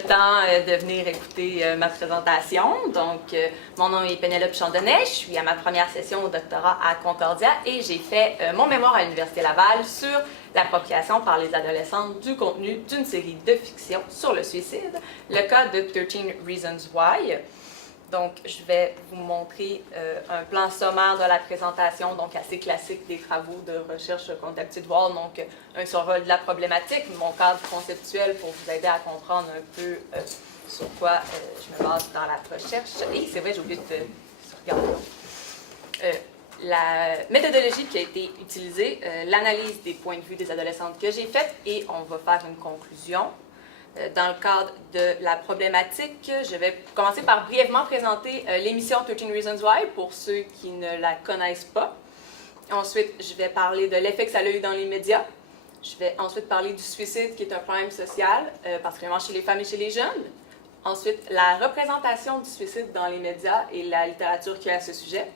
temps de venir écouter ma présentation. Donc, mon nom est Pénélope Chandonnet, je suis à ma première session au doctorat à Concordia et j'ai fait mon mémoire à l'Université Laval sur l'appropriation par les adolescentes du contenu d'une série de fiction sur le suicide, le cas de 13 Reasons Why. Donc, je vais vous montrer un plan sommaire de la présentation, donc assez classique des travaux de recherche Conducted Wall, donc un survol de la problématique, mon cadre conceptuel pour vous aider à comprendre un peu sur quoi je me base dans la recherche. Et c'est vrai, j'ai oublié de regarder. La méthodologie qui a été utilisée, l'analyse des points de vue des adolescentes que j'ai faites, et on va faire une conclusion. Dans le cadre de la problématique, je vais commencer par brièvement présenter l'émission 13 Reasons Why pour ceux qui ne la connaissent pas. Ensuite, je vais parler de l'effet que ça a eu dans les médias. Je vais ensuite parler du suicide, qui est un problème social, particulièrement chez les femmes et chez les jeunes. Ensuite, la représentation du suicide dans les médias et la littérature qui est à ce sujet.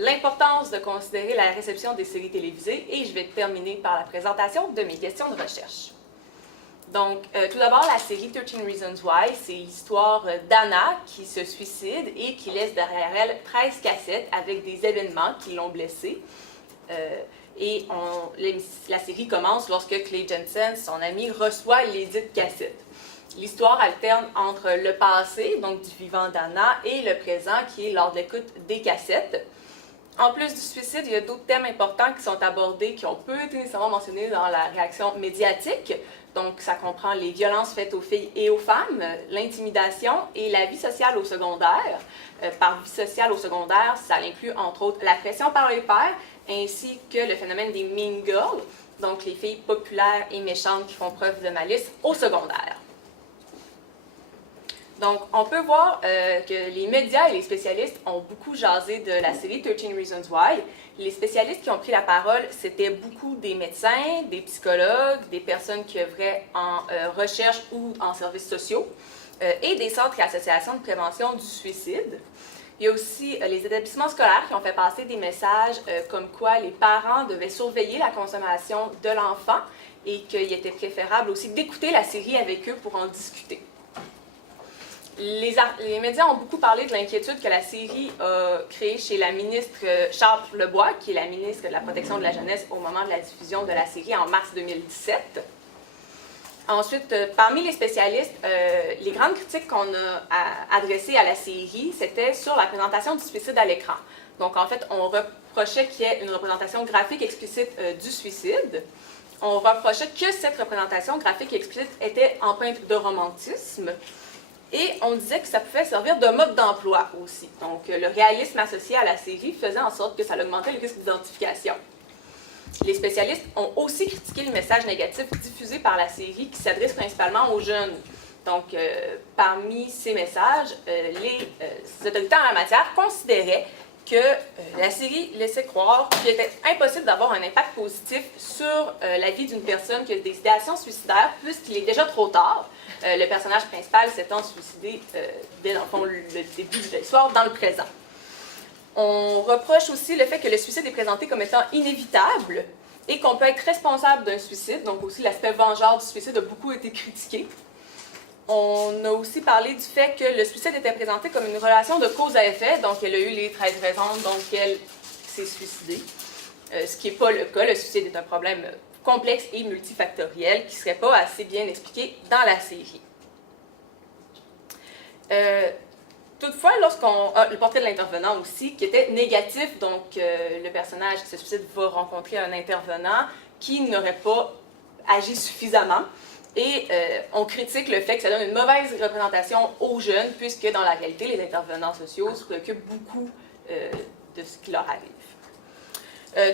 L'importance de considérer la réception des séries télévisées. Et je vais terminer par la présentation de mes questions de recherche. Donc, tout d'abord, la série 13 Reasons Why, c'est l'histoire d'Anna qui se suicide et qui laisse derrière elle 13 cassettes avec des événements qui l'ont blessée. La série commence lorsque Clay Jensen, son ami, reçoit les dites cassettes. L'histoire alterne entre le passé, donc du vivant d'Anna, et le présent, qui est lors de l'écoute des cassettes. En plus du suicide, il y a d'autres thèmes importants qui sont abordés, qui ont peu été nécessairement mentionnés dans la réaction médiatique. Donc, ça comprend les violences faites aux filles et aux femmes, l'intimidation et la vie sociale au secondaire. Par vie sociale au secondaire, ça inclut entre autres la pression par les pairs, ainsi que le phénomène des mean girls, donc les filles populaires et méchantes qui font preuve de malice au secondaire. Donc, on peut voir que les médias et les spécialistes ont beaucoup jasé de la série 13 Reasons Why. Les spécialistes qui ont pris la parole, c'était beaucoup des médecins, des psychologues, des personnes qui œuvraient en recherche ou en services sociaux, et des centres et associations de prévention du suicide. Il y a aussi les établissements scolaires qui ont fait passer des messages comme quoi les parents devaient surveiller la consommation de l'enfant et qu'il était préférable aussi d'écouter la série avec eux pour en discuter. Les médias ont beaucoup parlé de l'inquiétude que la série a créée chez la ministre Charles Lebois, qui est la ministre de la Protection de la Jeunesse au moment de la diffusion de la série en mars 2017. Ensuite, parmi les spécialistes, les grandes critiques qu'on a adressées à la série, c'était sur la présentation du suicide à l'écran. Donc, en fait, on reprochait qu'il y ait une représentation graphique explicite du suicide. On reprochait que cette représentation graphique explicite était empreinte de romantisme. Et on disait que ça pouvait servir de mode d'emploi aussi. Donc, le réalisme associé à la série faisait en sorte que ça augmentait le risque d'identification. Les spécialistes ont aussi critiqué le message négatif diffusé par la série qui s'adresse principalement aux jeunes. Donc, parmi ces messages, les autorités en la matière considéraient que la série laissait croire qu'il était impossible d'avoir un impact positif sur la vie d'une personne qui a des idéations suicidaires puisqu'il est déjà trop tard. Le personnage principal s'étant suicidé dès le début de l'histoire, dans le présent. On reproche aussi le fait que le suicide est présenté comme étant inévitable et qu'on peut être responsable d'un suicide, donc aussi l'aspect vengeur du suicide a beaucoup été critiqué. On a aussi parlé du fait que le suicide était présenté comme une relation de cause à effet, donc elle a eu les 13 raisons dont elle s'est suicidée, ce qui n'est pas le cas. Le suicide est un problème complexe et multifactoriel qui ne serait pas assez bien expliqué dans la série. Toutefois, le portrait de l'intervenant aussi, qui était négatif, donc le personnage qui se suicide va rencontrer un intervenant qui n'aurait pas agi suffisamment. Et on critique le fait que ça donne une mauvaise représentation aux jeunes, puisque dans la réalité, les intervenants sociaux se préoccupent beaucoup de ce qui leur arrive.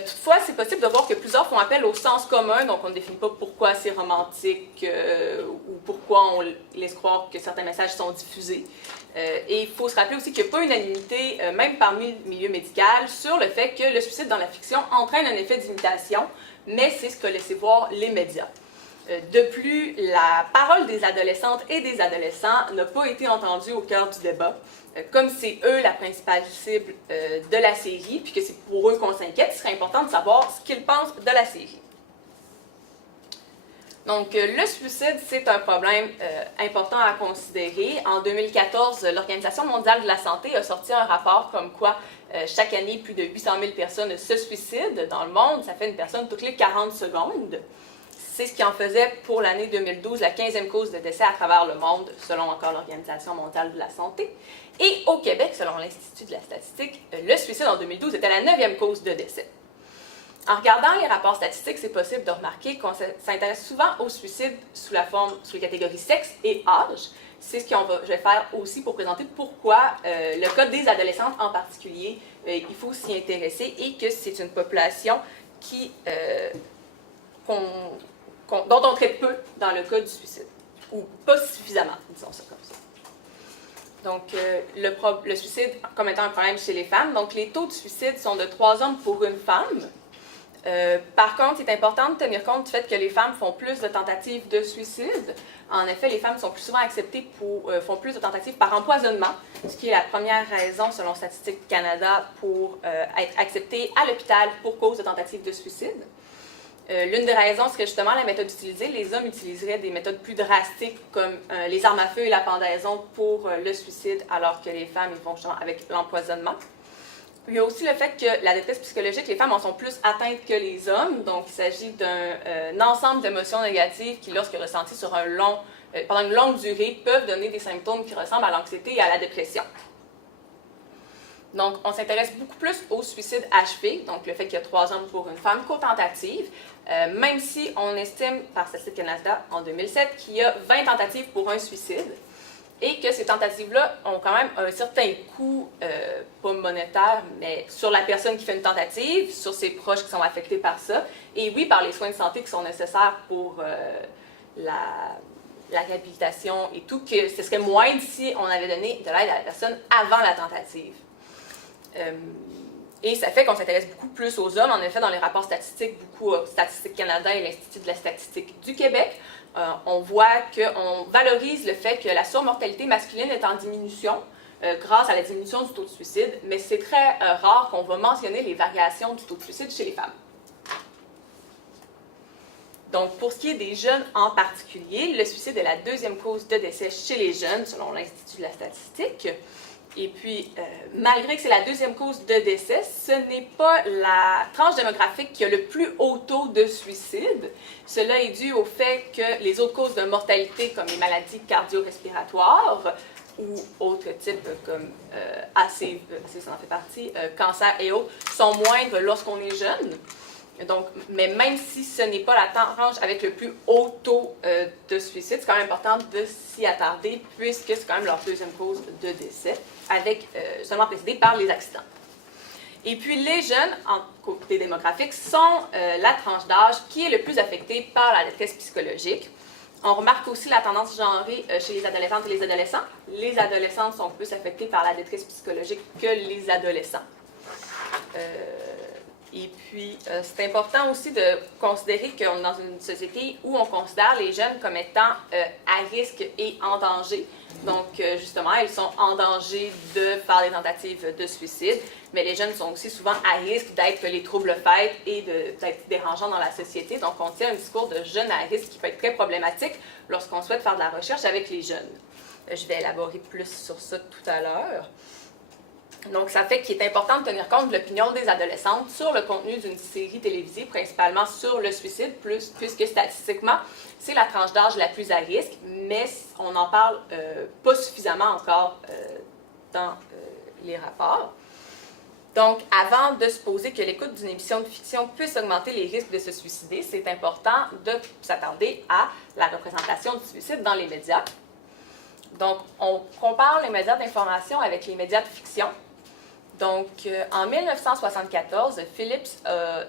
Toutefois, c'est possible de voir que plusieurs font appel au sens commun, donc on ne définit pas pourquoi c'est romantique ou pourquoi on laisse croire que certains messages sont diffusés. Et il faut se rappeler aussi qu'il n'y a pas unanimité, même parmi le milieu médical, sur le fait que le suicide dans la fiction entraîne un effet d'imitation, mais c'est ce que laissé voir les médias. De plus, la parole des adolescentes et des adolescents n'a pas été entendue au cœur du débat. Comme c'est eux la principale cible de la série, puis que c'est pour eux qu'on s'inquiète, il serait important de savoir ce qu'ils pensent de la série. Donc, le suicide, c'est un problème important à considérer. En 2014, l'Organisation mondiale de la santé a sorti un rapport comme quoi chaque année, plus de 800 000 personnes se suicident dans le monde. Ça fait une personne toutes les 40 secondes. C'est ce qui en faisait pour l'année 2012 la 15e cause de décès à travers le monde, selon encore l'Organisation mondiale de la santé. Et au Québec, selon l'Institut de la statistique, le suicide en 2012 était la 9e cause de décès. En regardant les rapports statistiques, c'est possible de remarquer qu'on s'intéresse souvent au suicide sous les catégories sexe et âge. C'est ce que je vais faire aussi pour présenter pourquoi le cas des adolescentes en particulier, il faut s'y intéresser et que c'est une population dont on traite peu dans le cas du suicide, ou pas suffisamment, disons ça comme ça. Donc, le suicide comme étant un problème chez les femmes. Donc, les taux de suicide sont de 3 hommes pour une femme. Par contre, c'est important de tenir compte du fait que les femmes font plus de tentatives de suicide. En effet, les femmes sont plus souvent acceptées font plus de tentatives par empoisonnement, ce qui est la première raison, selon Statistique Canada, pour être acceptées à l'hôpital pour cause de tentative de suicide. L'une des raisons serait justement la méthode utilisée. Les hommes utiliseraient des méthodes plus drastiques comme les armes à feu et la pendaison pour le suicide, alors que les femmes ils vont justement avec l'empoisonnement. Il y a aussi le fait que la détresse psychologique, les femmes en sont plus atteintes que les hommes. Donc, il s'agit d'un ensemble d'émotions négatives qui, lorsque ressenties pendant une longue durée, peuvent donner des symptômes qui ressemblent à l'anxiété et à la dépression. Donc, on s'intéresse beaucoup plus au suicide achevé, donc le fait qu'il y a 3 hommes pour une femme, qu'aux tentatives, même si on estime, par Statistique Canada en 2007, qu'il y a 20 tentatives pour un suicide, et que ces tentatives-là ont quand même un certain coût, pas monétaire, mais sur la personne qui fait une tentative, sur ses proches qui sont affectés par ça, et oui, par les soins de santé qui sont nécessaires pour la réhabilitation et tout, que ce serait moindre si on avait donné de l'aide à la personne avant la tentative. Et ça fait qu'on s'intéresse beaucoup plus aux hommes. En effet, dans les rapports statistiques, beaucoup Statistique Canada et l'Institut de la statistique du Québec, on voit qu'on valorise le fait que la surmortalité masculine est en diminution grâce à la diminution du taux de suicide, mais c'est très rare qu'on va mentionner les variations du taux de suicide chez les femmes. Donc, pour ce qui est des jeunes en particulier, le suicide est la 2e cause de décès chez les jeunes, selon l'Institut de la statistique. Et puis, malgré que c'est la 2e cause de décès, ce n'est pas la tranche démographique qui a le plus haut taux de suicide. Cela est dû au fait que les autres causes de mortalité, comme les maladies cardio-respiratoires ou autres types comme AC, ça en fait partie, cancer et autres, sont moindres lorsqu'on est jeune. Donc, mais même si ce n'est pas la tranche avec le plus haut taux de suicide, c'est quand même important de s'y attarder puisque c'est quand même leur 2e cause de décès, avec seulement précédée par les accidents. Et puis les jeunes, en côté démographique, sont la tranche d'âge qui est le plus affectée par la détresse psychologique. On remarque aussi la tendance genrée chez les adolescentes et les adolescents. Les adolescentes sont plus affectées par la détresse psychologique que les adolescents. Et puis, c'est important aussi de considérer qu'on est dans une société où on considère les jeunes comme étant à risque et en danger. Donc, justement, ils sont en danger de faire des tentatives de suicide, mais les jeunes sont aussi souvent à risque d'être les troubles-fêtes et d'être dérangeants dans la société. Donc, on tient un discours de jeunes à risque qui peut être très problématique lorsqu'on souhaite faire de la recherche avec les jeunes. Je vais élaborer plus sur ça tout à l'heure. Donc, ça fait qu'il est important de tenir compte de l'opinion des adolescentes sur le contenu d'une série télévisée, principalement sur le suicide, puisque statistiquement, c'est la tranche d'âge la plus à risque, mais on n'en parle pas suffisamment encore dans les rapports. Donc, avant de supposer que l'écoute d'une émission de fiction puisse augmenter les risques de se suicider, c'est important de s'attarder à la représentation du suicide dans les médias. Donc, on compare les médias d'information avec les médias de fiction. Donc, en 1974, Phillips a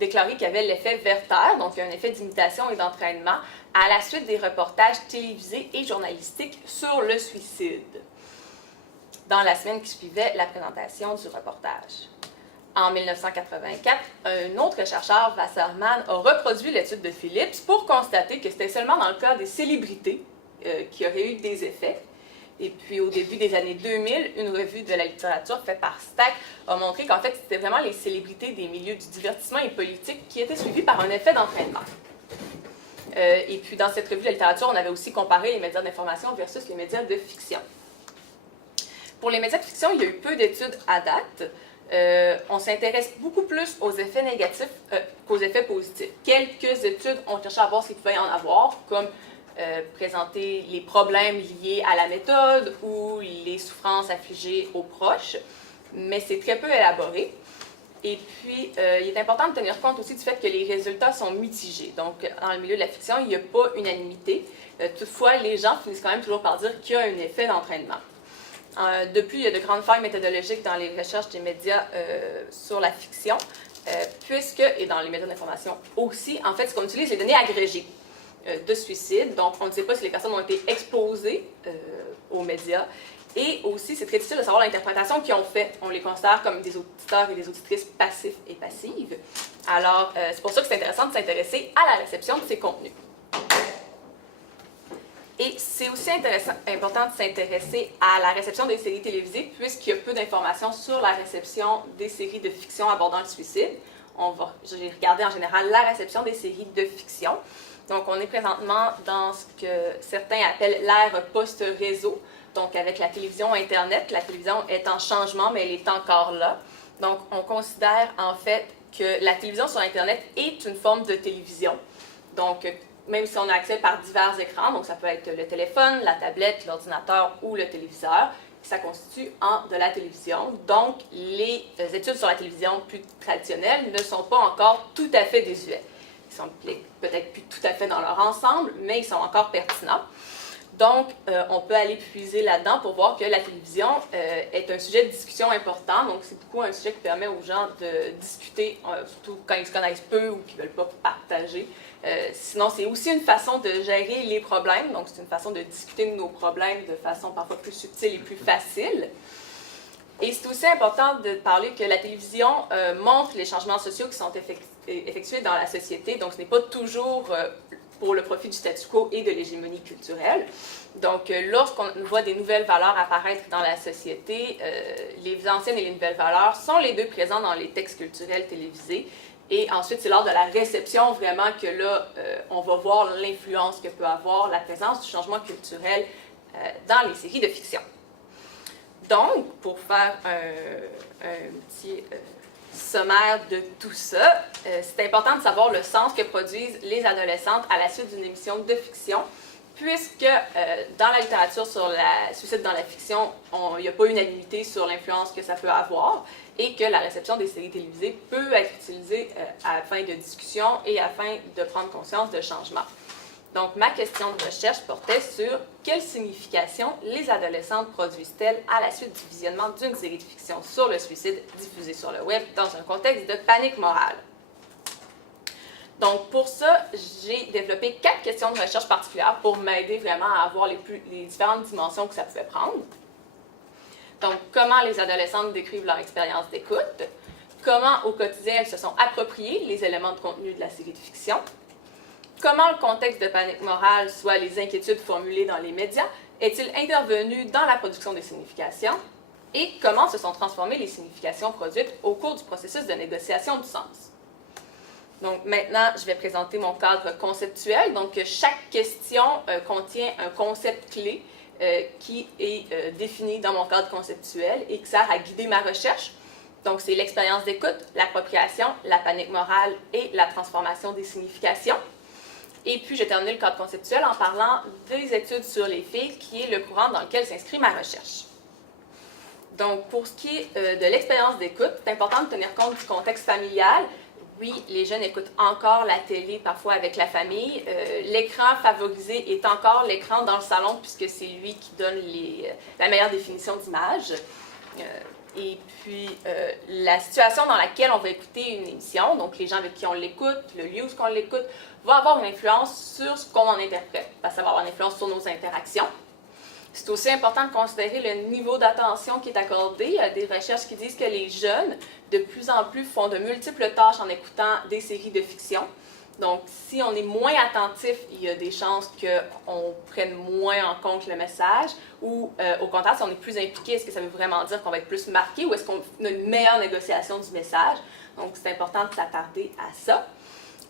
déclaré qu'il y avait l'effet Werther, donc un effet d'imitation et d'entraînement, à la suite des reportages télévisés et journalistiques sur le suicide, dans la semaine qui suivait la présentation du reportage. En 1984, un autre chercheur, Wasserman, a reproduit l'étude de Phillips pour constater que c'était seulement dans le cas des célébrités qui auraient eu des effets. Et puis, au début des années 2000, une revue de la littérature faite par Stack a montré qu'en fait, c'était vraiment les célébrités des milieux du divertissement et politique qui étaient suivies par un effet d'entraînement. Et puis, dans cette revue de la littérature, on avait aussi comparé les médias d'information versus les médias de fiction. Pour les médias de fiction, il y a eu peu d'études à date. On s'intéresse beaucoup plus aux effets négatifs qu'aux effets positifs. Quelques études ont cherché à voir ce qu'il pouvait y en avoir, comme présenter les problèmes liés à la méthode ou les souffrances affligées aux proches, mais c'est très peu élaboré. Et puis, il est important de tenir compte aussi du fait que les résultats sont mitigés. Donc, dans le milieu de la fiction, il n'y a pas unanimité. Toutefois, les gens finissent quand même toujours par dire qu'il y a un effet d'entraînement. Depuis, il y a de grandes failles méthodologiques dans les recherches des médias sur la fiction, et dans les médias d'information aussi, en fait, ce qu'on utilise, les données agrégées de suicide. Donc, on ne sait pas si les personnes ont été exposées aux médias. Et aussi, c'est très difficile de savoir l'interprétation qu'ils ont fait. On les considère comme des auditeurs et des auditrices passifs et passives. Alors, c'est pour ça que c'est intéressant de s'intéresser à la réception de ces contenus. Et c'est aussi important de s'intéresser à la réception des séries télévisées, puisqu'il y a peu d'informations sur la réception des séries de fiction abordant le suicide. J'ai regardé en général la réception des séries de fiction. Donc, on est présentement dans ce que certains appellent l'ère post-réseau, donc avec la télévision Internet. La télévision est en changement, mais elle est encore là. Donc, on considère en fait que la télévision sur Internet est une forme de télévision. Donc, même si on a accès par divers écrans, donc ça peut être le téléphone, la tablette, l'ordinateur ou le téléviseur, ça constitue de la télévision. Donc, les études sur la télévision plus traditionnelles ne sont pas encore tout à fait désuets. Ils sont peut-être plus tout à fait dans leur ensemble, mais ils sont encore pertinents. Donc, on peut aller puiser là-dedans pour voir que la télévision est un sujet de discussion important. Donc, c'est beaucoup un sujet qui permet aux gens de discuter, surtout quand ils se connaissent peu ou qu'ils ne veulent pas partager. Sinon, c'est aussi une façon de gérer les problèmes. Donc, c'est une façon de discuter de nos problèmes de façon parfois plus subtile et plus facile. Et c'est aussi important de parler que la télévision montre les changements sociaux qui sont effectués dans la société. Donc, ce n'est pas toujours pour le profit du statu quo et de l'hégémonie culturelle. Donc, lorsqu'on voit des nouvelles valeurs apparaître dans la société, les anciennes et les nouvelles valeurs sont les deux présents dans les textes culturels télévisés. Et ensuite, c'est lors de la réception vraiment que là, on va voir l'influence que peut avoir la présence du changement culturel dans les séries de fiction. Donc, pour faire un petit sommaire de tout ça, c'est important de savoir le sens que produisent les adolescentes à la suite d'une émission de fiction, puisque dans la littérature sur le suicide dans la fiction, il n'y a pas unanimité sur l'influence que ça peut avoir et que la réception des séries télévisées peut être utilisée afin de discussion et afin de prendre conscience de changements. Donc, ma question de recherche portait sur quelle signification les adolescentes produisent-elles à la suite du visionnement d'une série de fiction sur le suicide diffusée sur le web dans un contexte de panique morale. Donc, pour ça, j'ai développé 4 questions de recherche particulières pour m'aider vraiment à avoir les différentes dimensions que ça pouvait prendre. Donc, comment les adolescentes décrivent leur expérience d'écoute, comment au quotidien elles se sont appropriées les éléments de contenu de la série de fiction, comment le contexte de panique morale, soit les inquiétudes formulées dans les médias, est-il intervenu dans la production des significations, et comment se sont transformées les significations produites au cours du processus de négociation du sens. Donc maintenant, je vais présenter mon cadre conceptuel. Donc chaque question contient un concept clé qui est défini dans mon cadre conceptuel et qui sert à guider ma recherche. Donc c'est l'expérience d'écoute, l'appropriation, la panique morale et la transformation des significations. Et puis, je vais terminer le cadre conceptuel en parlant des études sur les filles, qui est le courant dans lequel s'inscrit ma recherche. Donc, pour ce qui est de l'expérience d'écoute, c'est important de tenir compte du contexte familial. Oui, les jeunes écoutent encore la télé, parfois avec la famille. L'écran favorisé est encore l'écran dans le salon, puisque c'est lui qui donne la meilleure définition d'image. Et puis, la situation dans laquelle on va écouter une émission, donc les gens avec qui on l'écoute, le lieu où on l'écoute, va avoir une influence sur ce qu'on en interprète, parce que ça va avoir une influence sur nos interactions. C'est aussi important de considérer le niveau d'attention qui est accordé. Il y a des recherches qui disent que les jeunes, de plus en plus, font de multiples tâches en écoutant des séries de fiction. Donc, si on est moins attentif, il y a des chances qu'on prenne moins en compte le message, ou au contraire, si on est plus impliqué, est-ce que ça veut vraiment dire qu'on va être plus marqué, ou est-ce qu'on a une meilleure négociation du message? Donc, c'est important de s'attarder à ça.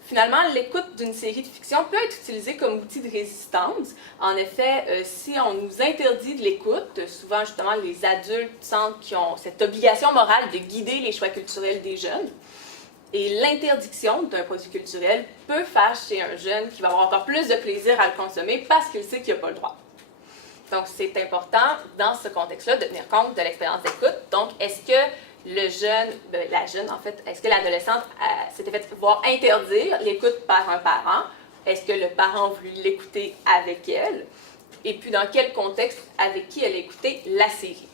Finalement, l'écoute d'une série de fiction peut être utilisée comme outil de résistance. En effet, si on nous interdit de l'écoute, souvent justement les adultes sentent qu'ils ont cette obligation morale de guider les choix culturels des jeunes. Et l'interdiction d'un produit culturel peut faire chez un jeune qui va avoir encore plus de plaisir à le consommer parce qu'il sait qu'il n'a pas le droit. Donc, c'est important, dans ce contexte-là, de tenir compte de l'expérience d'écoute. Donc, est-ce que le jeune, la jeune en fait, est-ce que l'adolescente s'était fait voir interdire l'écoute par un parent? Est-ce que le parent a voulu l'écouter avec elle? Et puis, dans quel contexte, avec qui elle a écouté la série?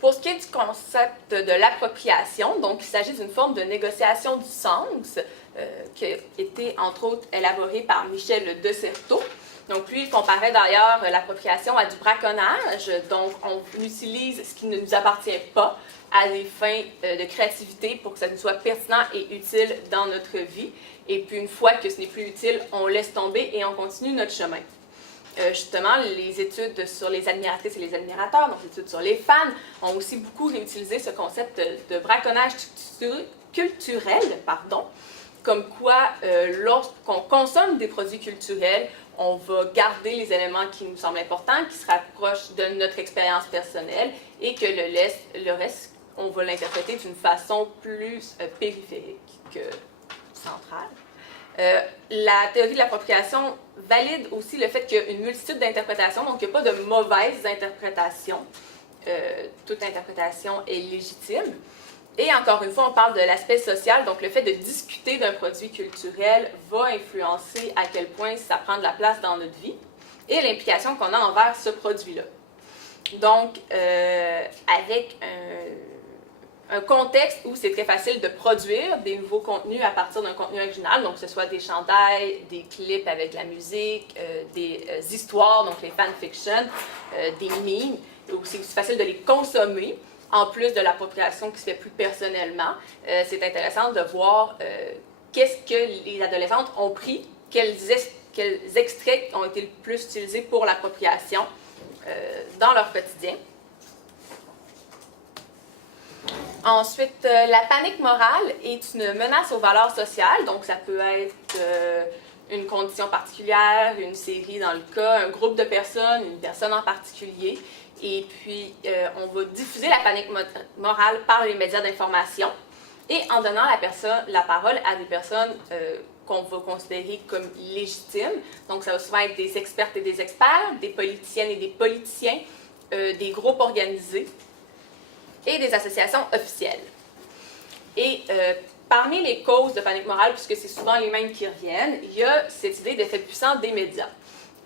Pour ce qui est du concept de l'appropriation, donc il s'agit d'une forme de négociation du sens qui a été, entre autres, élaborée par Michel de Certeau. Donc, lui, il comparait d'ailleurs l'appropriation à du braconnage. Donc, on utilise ce qui ne nous appartient pas à des fins de créativité pour que ça nous soit pertinent et utile dans notre vie. Et puis, une fois que ce n'est plus utile, on laisse tomber et on continue notre chemin. Justement, les études sur les admiratrices et les admirateurs, donc les études sur les fans, ont aussi beaucoup réutilisé ce concept de braconnage culturel, comme quoi, lorsqu'on consomme des produits culturels, on va garder les éléments qui nous semblent importants, qui se rapprochent de notre expérience personnelle, et que le reste, on va l'interpréter d'une façon plus périphérique que centrale. La théorie de l'appropriation valide aussi le fait qu'il y a une multitude d'interprétations, donc il n'y a pas de mauvaises interprétations. Toute interprétation est légitime. Et encore une fois, on parle de l'aspect social, donc le fait de discuter d'un produit culturel va influencer à quel point ça prend de la place dans notre vie et l'implication qu'on a envers ce produit-là. Donc, avec un contexte où c'est très facile de produire des nouveaux contenus à partir d'un contenu original, donc que ce soit des chandails, des clips avec de la musique, des histoires, donc les fanfictions, des memes, et aussi c'est facile de les consommer, en plus de l'appropriation qui se fait plus personnellement. C'est intéressant de voir qu'est-ce que les adolescentes ont pris, quels extraits ont été le plus utilisés pour l'appropriation dans leur quotidien. Ensuite, la panique morale est une menace aux valeurs sociales, donc ça peut être une condition particulière, une série dans le cas, un groupe de personnes, une personne en particulier, et puis on va diffuser la panique morale par les médias d'information et en donnant la parole à des personnes qu'on va considérer comme légitimes. Donc ça va souvent être des expertes et des experts, des politiciennes et des politiciens, des groupes organisés, et des associations officielles. Et parmi les causes de panique morale, puisque c'est souvent les mêmes qui reviennent, il y a cette idée d'effet puissant des médias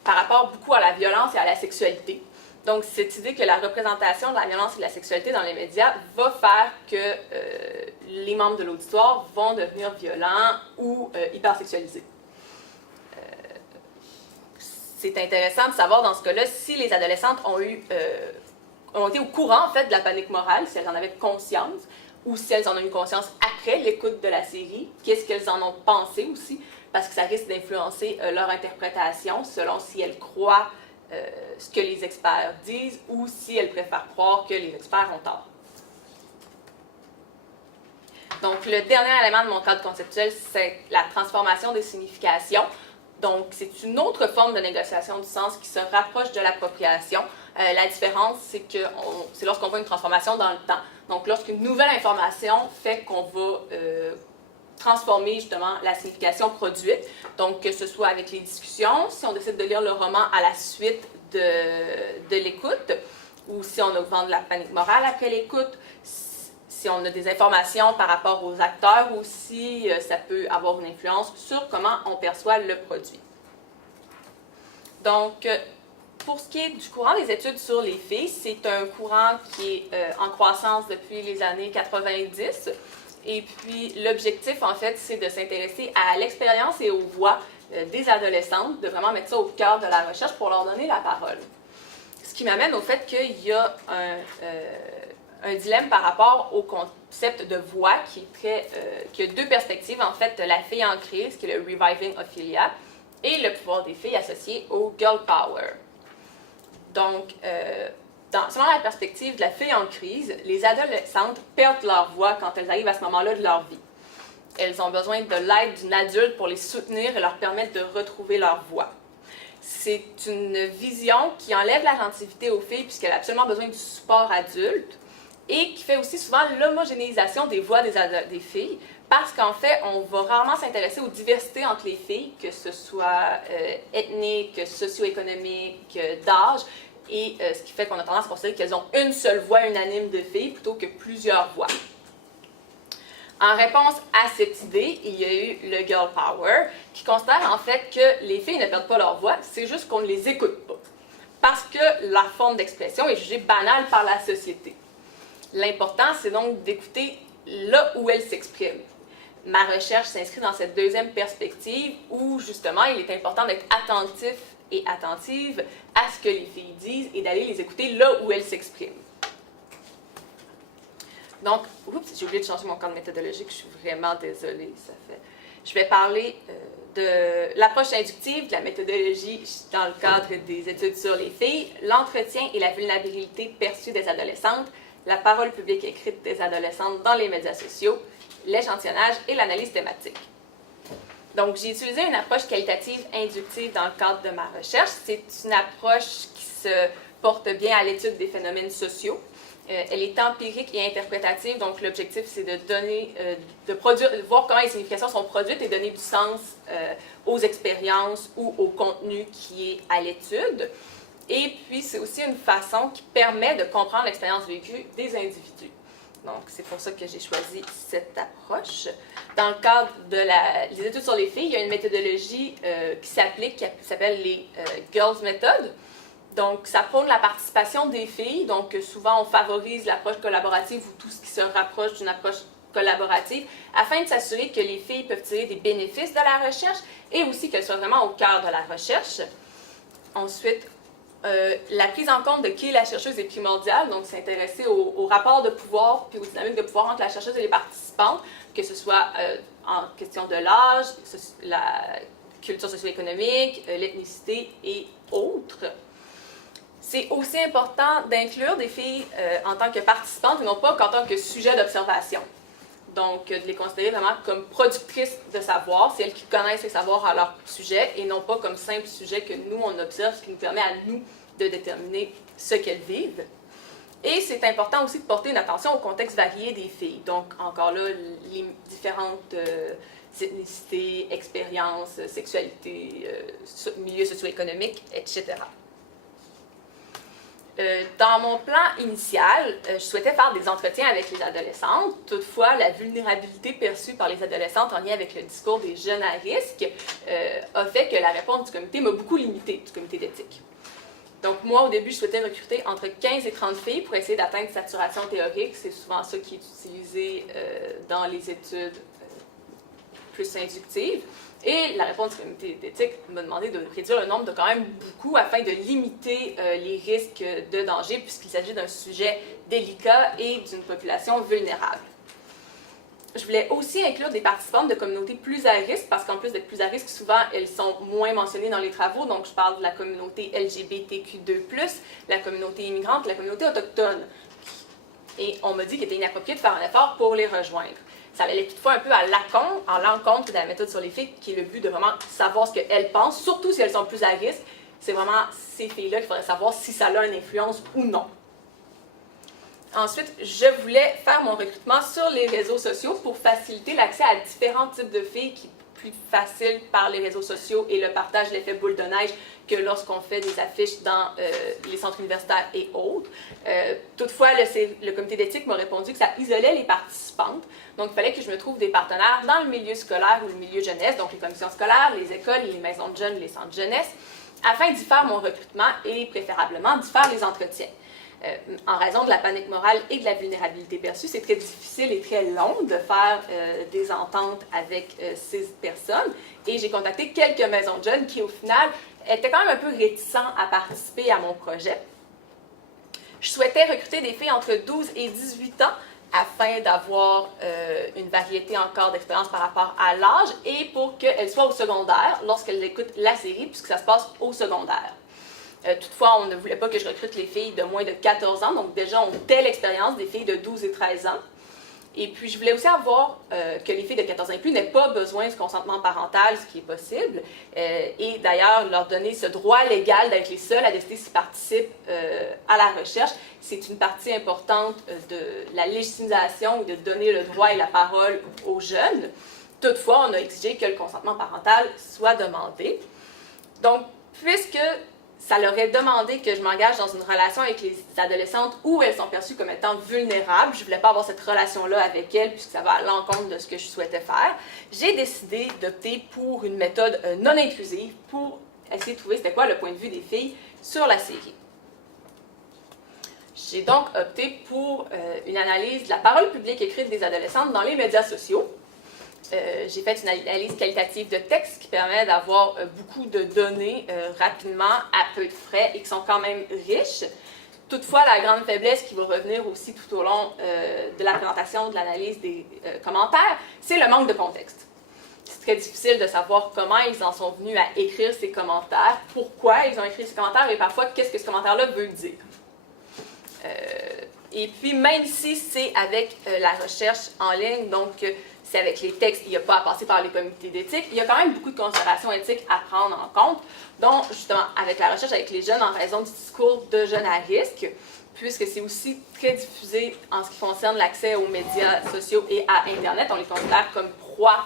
par rapport beaucoup à la violence et à la sexualité. Donc, cette idée que la représentation de la violence et de la sexualité dans les médias va faire que les membres de l'auditoire vont devenir violents ou hypersexualisés. C'est intéressant de savoir dans ce cas-là si les adolescentes ont été au courant en fait de la panique morale, si elles en avaient conscience, ou si elles en ont eu conscience après l'écoute de la série, qu'est-ce qu'elles en ont pensé aussi, parce que ça risque d'influencer leur interprétation selon si elles croient ce que les experts disent ou si elles préfèrent croire que les experts ont tort. Donc, le dernier élément de mon cadre conceptuel, c'est la transformation des significations. Donc, c'est une autre forme de négociation du sens qui se rapproche de l'appropriation. La différence, c'est que c'est lorsqu'on voit une transformation dans le temps. Donc, lorsqu'une nouvelle information fait qu'on va transformer justement la signification produite. Donc, que ce soit avec les discussions, si on décide de lire le roman à la suite de l'écoute, ou si on augmente la panique morale après l'écoute, si on a des informations par rapport aux acteurs aussi, ça peut avoir une influence sur comment on perçoit le produit. Donc, pour ce qui est du courant des études sur les filles, c'est un courant qui est en croissance depuis les années 90. Et puis, l'objectif, en fait, c'est de s'intéresser à l'expérience et aux voix des adolescentes, de vraiment mettre ça au cœur de la recherche pour leur donner la parole. Ce qui m'amène au fait qu'il y a un dilemme par rapport au concept de voix qui a deux perspectives, en fait, la fille en crise, qui est le Reviving Ophelia, et le pouvoir des filles associé au Girl Power. Donc, selon la perspective de la fille en crise, les adolescentes perdent leur voix quand elles arrivent à ce moment-là de leur vie. elles ont besoin de l'aide d'une adulte pour les soutenir et leur permettre de retrouver leur voix. C'est une vision qui enlève la rantivité aux filles puisqu'elle a absolument besoin du support adulte et qui fait aussi souvent l'homogénéisation des voix des filles parce qu'en fait, on va rarement s'intéresser aux diversités entre les filles, que ce soit ethnique, socio-économique, d'âge, et ce qui fait qu'on a tendance à considérer qu'elles ont une seule voix unanime de filles plutôt que plusieurs voix. En réponse à cette idée, il y a eu le Girl Power, qui considère en fait que les filles ne perdent pas leur voix, c'est juste qu'on ne les écoute pas. Parce que leur forme d'expression est jugée banale par la société. L'important, c'est donc d'écouter là où elles s'expriment. Ma recherche s'inscrit dans cette deuxième perspective où, justement, il est important d'être attentif et attentive à ce que les filles disent et d'aller les écouter là où elles s'expriment. Donc, oups, j'ai oublié de changer mon cadre méthodologique, je suis vraiment désolée. Je vais parler de l'approche inductive, de la méthodologie dans le cadre des études sur les filles, l'entretien et la vulnérabilité perçue des adolescentes, la parole publique écrite des adolescentes dans les médias sociaux, l'échantillonnage et l'analyse thématique. Donc, j'ai utilisé une approche qualitative inductive dans le cadre de ma recherche. C'est une approche qui se porte bien à l'étude des phénomènes sociaux. Elle est empirique et interprétative, donc l'objectif, c'est de donner, de voir comment les significations sont produites et donner du sens aux expériences ou au contenu qui est à l'étude. Et puis, c'est aussi une façon qui permet de comprendre l'expérience vécue des individus. Donc, c'est pour ça que j'ai choisi cette approche. Dans le cadre des études sur les filles, il y a une méthodologie qui s'applique, qui s'appelle les Girls Method. Donc, ça prône la participation des filles. Donc, souvent, on favorise l'approche collaborative ou tout ce qui se rapproche d'une approche collaborative afin de s'assurer que les filles peuvent tirer des bénéfices de la recherche et aussi qu'elles soient vraiment au cœur de la recherche. Ensuite, la prise en compte de qui est la chercheuse est primordiale, donc s'intéresser au rapport de pouvoir puis aux dynamiques de pouvoir entre la chercheuse et les participantes, que ce soit en question de l'âge, la culture socio-économique, l'ethnicité et autres. C'est aussi important d'inclure des filles en tant que participantes et non pas qu'en tant que sujet d'observation. Donc, de les considérer vraiment comme productrices de savoir, c'est elles qui connaissent les savoirs à leur sujet et non pas comme simple sujet que nous, on observe, ce qui nous permet à nous de déterminer ce qu'elles vivent. Et c'est important aussi de porter une attention au contexte varié des filles. Donc, encore là, les différentes ethnicités, expériences, sexualités, milieux socio-économiques, etc. Dans mon plan initial, je souhaitais faire des entretiens avec les adolescentes. Toutefois, la vulnérabilité perçue par les adolescentes en lien avec le discours des jeunes à risque a fait que la réponse du comité m'a beaucoup limitée, du comité d'éthique. Donc moi, au début, je souhaitais recruter entre 15 et 30 filles pour essayer d'atteindre saturation théorique. C'est souvent ça qui est utilisé dans les études plus inductives. Et la réponse du comité d'éthique m'a demandé de réduire le nombre de quand même beaucoup afin de limiter les risques de danger puisqu'il s'agit d'un sujet délicat et d'une population vulnérable. Je voulais aussi inclure des participantes de communautés plus à risque parce qu'en plus d'être plus à risque, souvent elles sont moins mentionnées dans les travaux. Donc je parle de la communauté LGBTQ2+, la communauté immigrante, la communauté autochtone. Et on m'a dit qu'il était inapproprié de faire un effort pour les rejoindre. Ça allait toutefois un peu à l'encontre de la méthode sur les filles, qui est le but de vraiment savoir ce qu'elles pensent, surtout si elles sont plus à risque. C'est vraiment ces filles-là qu'il faudrait savoir si ça a une influence ou non. Ensuite, je voulais faire mon recrutement sur les réseaux sociaux pour faciliter l'accès à différents types de filles qui est plus facile par les réseaux sociaux et le partage de l'effet boule de neige que lorsqu'on fait des affiches dans les centres universitaires et autres. Toutefois, le comité d'éthique m'a répondu que ça isolait les participantes. Donc, il fallait que je me trouve des partenaires dans le milieu scolaire ou le milieu jeunesse, donc les commissions scolaires, les écoles, les maisons de jeunes, les centres jeunesse, afin d'y faire mon recrutement et préférablement d'y faire les entretiens. En raison de la panique morale et de la vulnérabilité perçue, c'est très difficile et très long de faire des ententes avec ces personnes. Et j'ai contacté quelques maisons de jeunes qui, au final, étaient quand même un peu réticents à participer à mon projet. Je souhaitais recruter des filles entre 12 et 18 ans afin d'avoir une variété encore d'expérience par rapport à l'âge et pour qu'elles soient au secondaire lorsqu'elles écoutent la série, puisque ça se passe au secondaire. Toutefois, on ne voulait pas que je recrute les filles de moins de 14 ans, donc déjà on telle expérience des filles de 12 et 13 ans. Et puis, je voulais aussi avoir que les filles de 14 ans et plus n'aient pas besoin du consentement parental, ce qui est possible, et d'ailleurs leur donner ce droit légal d'être les seuls à décider s'ils participent à la recherche. C'est une partie importante de la légitimisation ou de donner le droit et la parole aux jeunes. Toutefois, on a exigé que le consentement parental soit demandé. Donc, puisque ça leur est demandé que je m'engage dans une relation avec les adolescentes où elles sont perçues comme étant vulnérables, je ne voulais pas avoir cette relation-là avec elles puisque ça va à l'encontre de ce que je souhaitais faire, j'ai décidé d'opter pour une méthode non intrusive pour essayer de trouver c'était quoi le point de vue des filles sur la série. J'ai donc opté pour une analyse de la parole publique écrite des adolescentes dans les médias sociaux. J'ai fait une analyse qualitative de texte qui permet d'avoir beaucoup de données rapidement, à peu de frais et qui sont quand même riches. Toutefois, la grande faiblesse qui va revenir aussi tout au long de la présentation, de l'analyse des commentaires, c'est le manque de contexte. C'est très difficile de savoir comment ils en sont venus à écrire ces commentaires, pourquoi ils ont écrit ces commentaires et parfois qu'est-ce que ce commentaire-là veut dire. Et puis, même si c'est avec la recherche en ligne, donc c'est avec les textes, il n'y a pas à passer par les comités d'éthique, il y a quand même beaucoup de considérations éthiques à prendre en compte, dont justement avec la recherche avec les jeunes en raison du discours de jeunes à risque, puisque c'est aussi très diffusé en ce qui concerne l'accès aux médias sociaux et à Internet. On les considère comme proies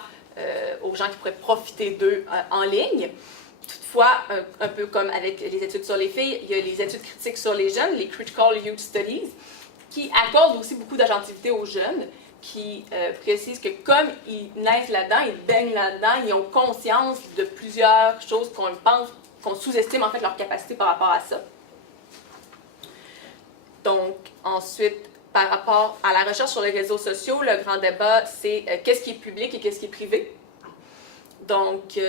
aux gens qui pourraient profiter d'eux en ligne. Toutefois, un peu comme avec les études sur les filles, il y a les études critiques sur les jeunes, les Critical Youth Studies, qui accordent aussi beaucoup d'agentivité aux jeunes, qui précisent que comme ils naissent là-dedans, ils baignent là-dedans, ils ont conscience de plusieurs choses qu'on pense, qu'on sous-estime en fait leur capacité par rapport à ça. Donc, ensuite, par rapport à la recherche sur les réseaux sociaux, le grand débat, c'est qu'est-ce qui est public et qu'est-ce qui est privé. Donc,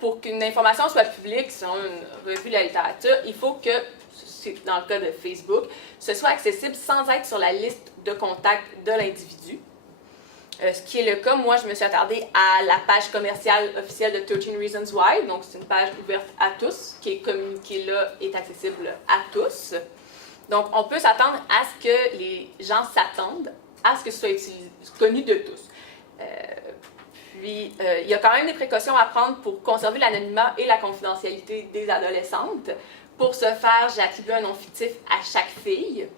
pour qu'une information soit publique, selon une revue de la littérature, il faut que, dans le cas de Facebook, ce soit accessible sans être sur la liste de contacts de l'individu. Ce qui est le cas, moi, je me suis attardée à la page commerciale officielle de 13 Reasons Why, donc c'est une page ouverte à tous, qui est communiquée là, est accessible à tous. Donc, on peut s'attendre à ce que les gens s'attendent à ce que ce soit connu de tous. Puis, il y a quand même des précautions à prendre pour conserver l'anonymat et la confidentialité des adolescentes. Pour ce faire, j'ai attribué un nom fictif à chaque fille.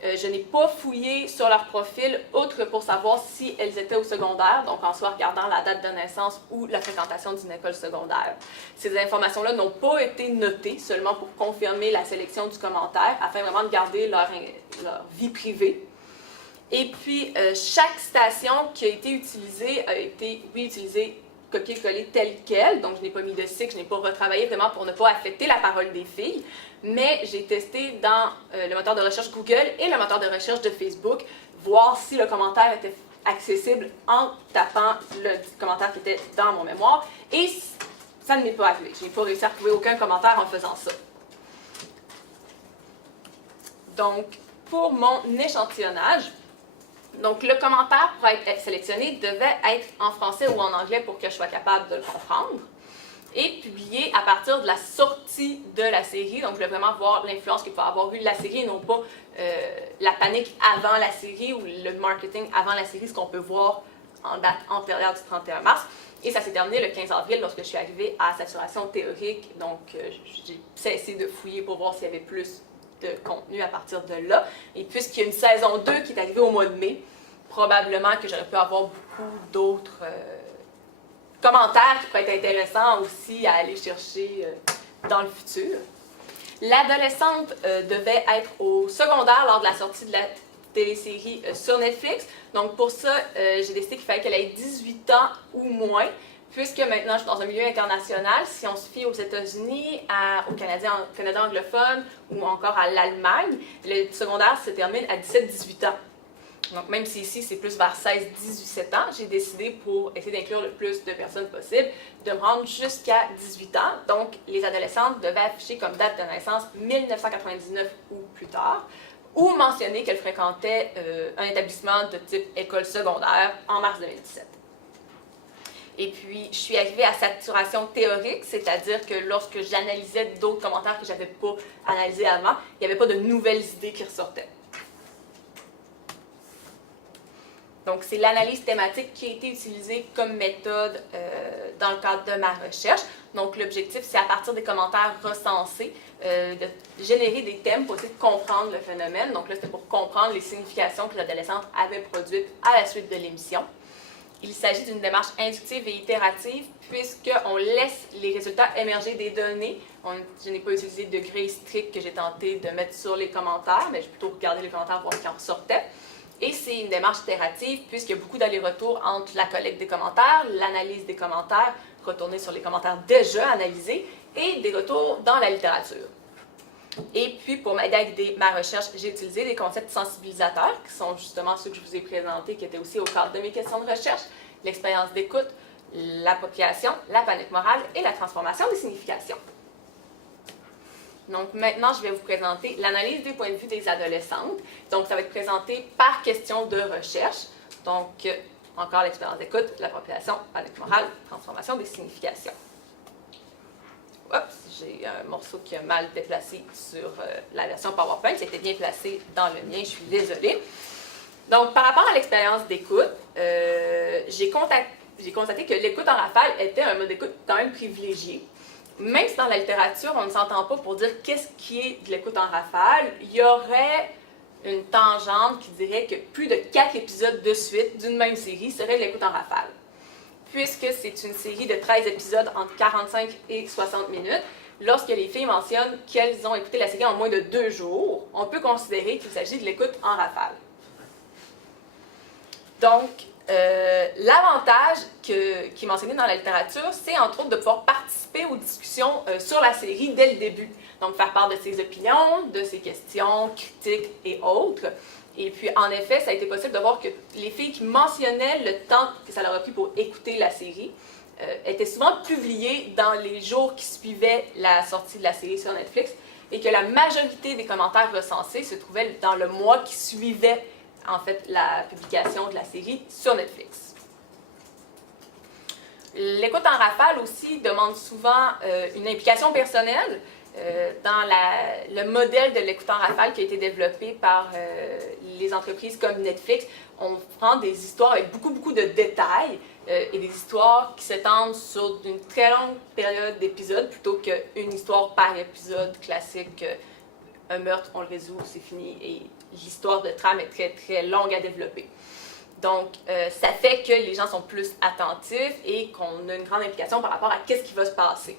Je n'ai pas fouillé sur leur profil, outre pour savoir si elles étaient au secondaire, donc en soit regardant la date de naissance ou la fréquentation d'une école secondaire. Ces informations-là n'ont pas été notées, seulement pour confirmer la sélection du commentaire, afin vraiment de garder leur vie privée. Et puis, chaque citation qui a été utilisée a été, oui, utilisée copier-coller telle quelle, donc je n'ai pas mis de cycle, je n'ai pas retravaillé vraiment pour ne pas affecter la parole des filles, mais j'ai testé dans le moteur de recherche Google et le moteur de recherche de Facebook, voir si le commentaire était accessible en tapant le commentaire qui était dans mon mémoire, et ça ne m'est pas arrivé. Je n'ai pas réussi à trouver aucun commentaire en faisant ça. Donc, pour mon échantillonnage, donc, le commentaire pour être sélectionné devait être en français ou en anglais pour que je sois capable de le comprendre et publié à partir de la sortie de la série. Donc, je voulais vraiment voir l'influence qu'il peut avoir eu la série et non pas la panique avant la série ou le marketing avant la série, ce qu'on peut voir en date antérieure du 31 mars. Et ça s'est terminé le 15 avril lorsque je suis arrivée à saturation théorique. Donc, j'ai cessé de fouiller pour voir s'il y avait plus de contenu à partir de là. Et puisqu'il y a une saison 2 qui est arrivée au mois de mai, probablement que j'aurais pu avoir beaucoup d'autres commentaires qui pourraient être intéressants aussi à aller chercher dans le futur. L'adolescente devait être au secondaire lors de la sortie de la télésérie sur Netflix. Donc pour ça, j'ai décidé qu'il fallait qu'elle ait 18 ans ou moins, puisque maintenant je suis dans un milieu international. Si on se fie aux États-Unis, au Canada anglophone ou encore à l'Allemagne, le secondaire se termine à 17-18 ans. Donc même si ici c'est plus vers 16-17 ans, j'ai décidé pour essayer d'inclure le plus de personnes possible, de me rendre jusqu'à 18 ans. Donc les adolescentes devaient afficher comme date de naissance 1999 ou plus tard, ou mentionner qu'elles fréquentaient un établissement de type école secondaire en mars 2017. Et puis, je suis arrivée à saturation théorique, c'est-à-dire que lorsque j'analysais d'autres commentaires que je n'avais pas analysés avant, il n'y avait pas de nouvelles idées qui ressortaient. Donc, c'est l'analyse thématique qui a été utilisée comme méthode dans le cadre de ma recherche. Donc, l'objectif, c'est à partir des commentaires recensés, de générer des thèmes pour essayer de comprendre le phénomène. Donc là, c'était pour comprendre les significations que les adolescentes avaient produites à la suite de l'émission. Il s'agit d'une démarche inductive et itérative puisqu'on laisse les résultats émerger des données. Je n'ai pas utilisé de grille stricte que j'ai tenté de mettre sur les commentaires, mais j'ai plutôt regardé les commentaires pour voir ce qui en ressortait. Et c'est une démarche itérative puisqu'il y a beaucoup d'allers-retours entre la collecte des commentaires, l'analyse des commentaires, retourner sur les commentaires déjà analysés, et des retours dans la littérature. Et puis, pour m'aider à guider ma recherche, j'ai utilisé des concepts sensibilisateurs, qui sont justement ceux que je vous ai présentés, qui étaient aussi au cadre de mes questions de recherche, l'expérience d'écoute, l'appropriation, la panique morale et la transformation des significations. Donc maintenant, je vais vous présenter l'analyse des points de vue des adolescentes. Donc, ça va être présenté par question de recherche. Donc, encore l'expérience d'écoute, l'appropriation, panique morale, transformation des significations. Oups, j'ai un morceau qui a mal déplacé sur la version PowerPoint. C'était bien placé dans le mien, je suis désolée. Donc, par rapport à l'expérience d'écoute, j'ai constaté que l'écoute en rafale était un mode d'écoute quand même privilégié. Même si dans la littérature, on ne s'entend pas pour dire qu'est-ce qui est de l'écoute en rafale, il y aurait une tangente qui dirait que plus de 4 épisodes de suite d'une même série serait de l'écoute en rafale. Puisque c'est une série de 13 épisodes entre 45 et 60 minutes, lorsque les filles mentionnent qu'elles ont écouté la série en moins de 2 jours, on peut considérer qu'il s'agit de l'écoute en rafale. Donc, l'avantage qui est mentionné dans la littérature, c'est entre autres de pouvoir participer aux discussions sur la série dès le début. Donc, faire part de ses opinions, de ses questions, critiques et autres. Et puis, en effet, ça a été possible de voir que les filles qui mentionnaient le temps que ça leur a pris pour écouter la série étaient souvent publiées dans les jours qui suivaient la sortie de la série sur Netflix et que la majorité des commentaires recensés se trouvaient dans le mois qui suivait en fait la publication de la série sur Netflix. L'écoute en rafale aussi demande souvent une implication personnelle. Dans le modèle de l'écoute en rafale qui a été développé par les entreprises comme Netflix, on prend des histoires avec beaucoup de détails et des histoires qui s'étendent sur une très longue période d'épisodes plutôt qu'une histoire par épisode classique. Un meurtre, on le résout, c'est fini, et l'histoire de trame est très longue à développer. Donc, ça fait que les gens sont plus attentifs et qu'on a une grande implication par rapport à qu'est-ce qui va se passer.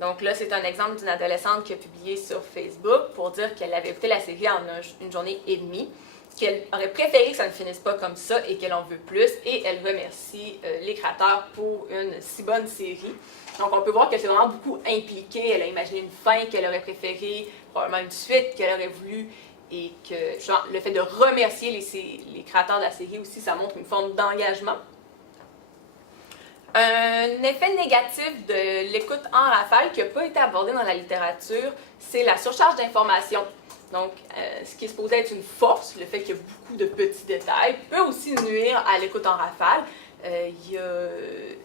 Donc là, c'est un exemple d'une adolescente qui a publié sur Facebook pour dire qu'elle avait écouté la série en une journée et demie, qu'elle aurait préféré que ça ne finisse pas comme ça et qu'elle en veut plus, et elle remercie les créateurs pour une si bonne série. Donc on peut voir qu'elle s'est vraiment beaucoup impliquée, elle a imaginé une fin qu'elle aurait préférée, probablement une suite qu'elle aurait voulu, et que genre, le fait de remercier les créateurs de la série aussi, ça montre une forme d'engagement. Un effet négatif de l'écoute en rafale qui n'a pas été abordé dans la littérature, c'est la surcharge d'informations. Donc, ce qui est supposé être une force, le fait qu'il y a beaucoup de petits détails, peut aussi nuire à l'écoute en rafale. Il y a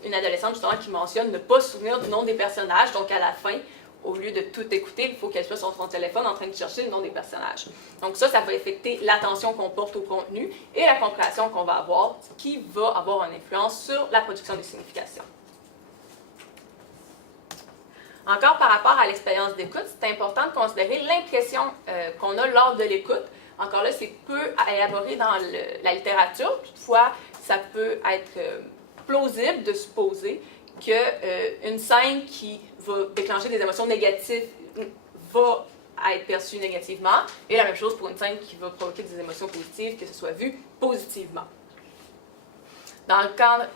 une adolescente justement qui mentionne ne pas se souvenir du nom des personnages, donc à la fin, au lieu de tout écouter, il faut qu'elle soit sur son téléphone en train de chercher le nom des personnages. Donc ça va affecter l'attention qu'on porte au contenu et la compréhension qu'on va avoir, ce qui va avoir une influence sur la production des significations. Encore par rapport à l'expérience d'écoute, c'est important de considérer l'impression qu'on a lors de l'écoute. Encore là, c'est peu élaboré dans la littérature, toutefois, ça peut être plausible de supposer qu'une scène qui va déclencher des émotions négatives va être perçue négativement, et la même chose pour une scène qui va provoquer des émotions positives, que ce soit vu positivement. Dans le cadre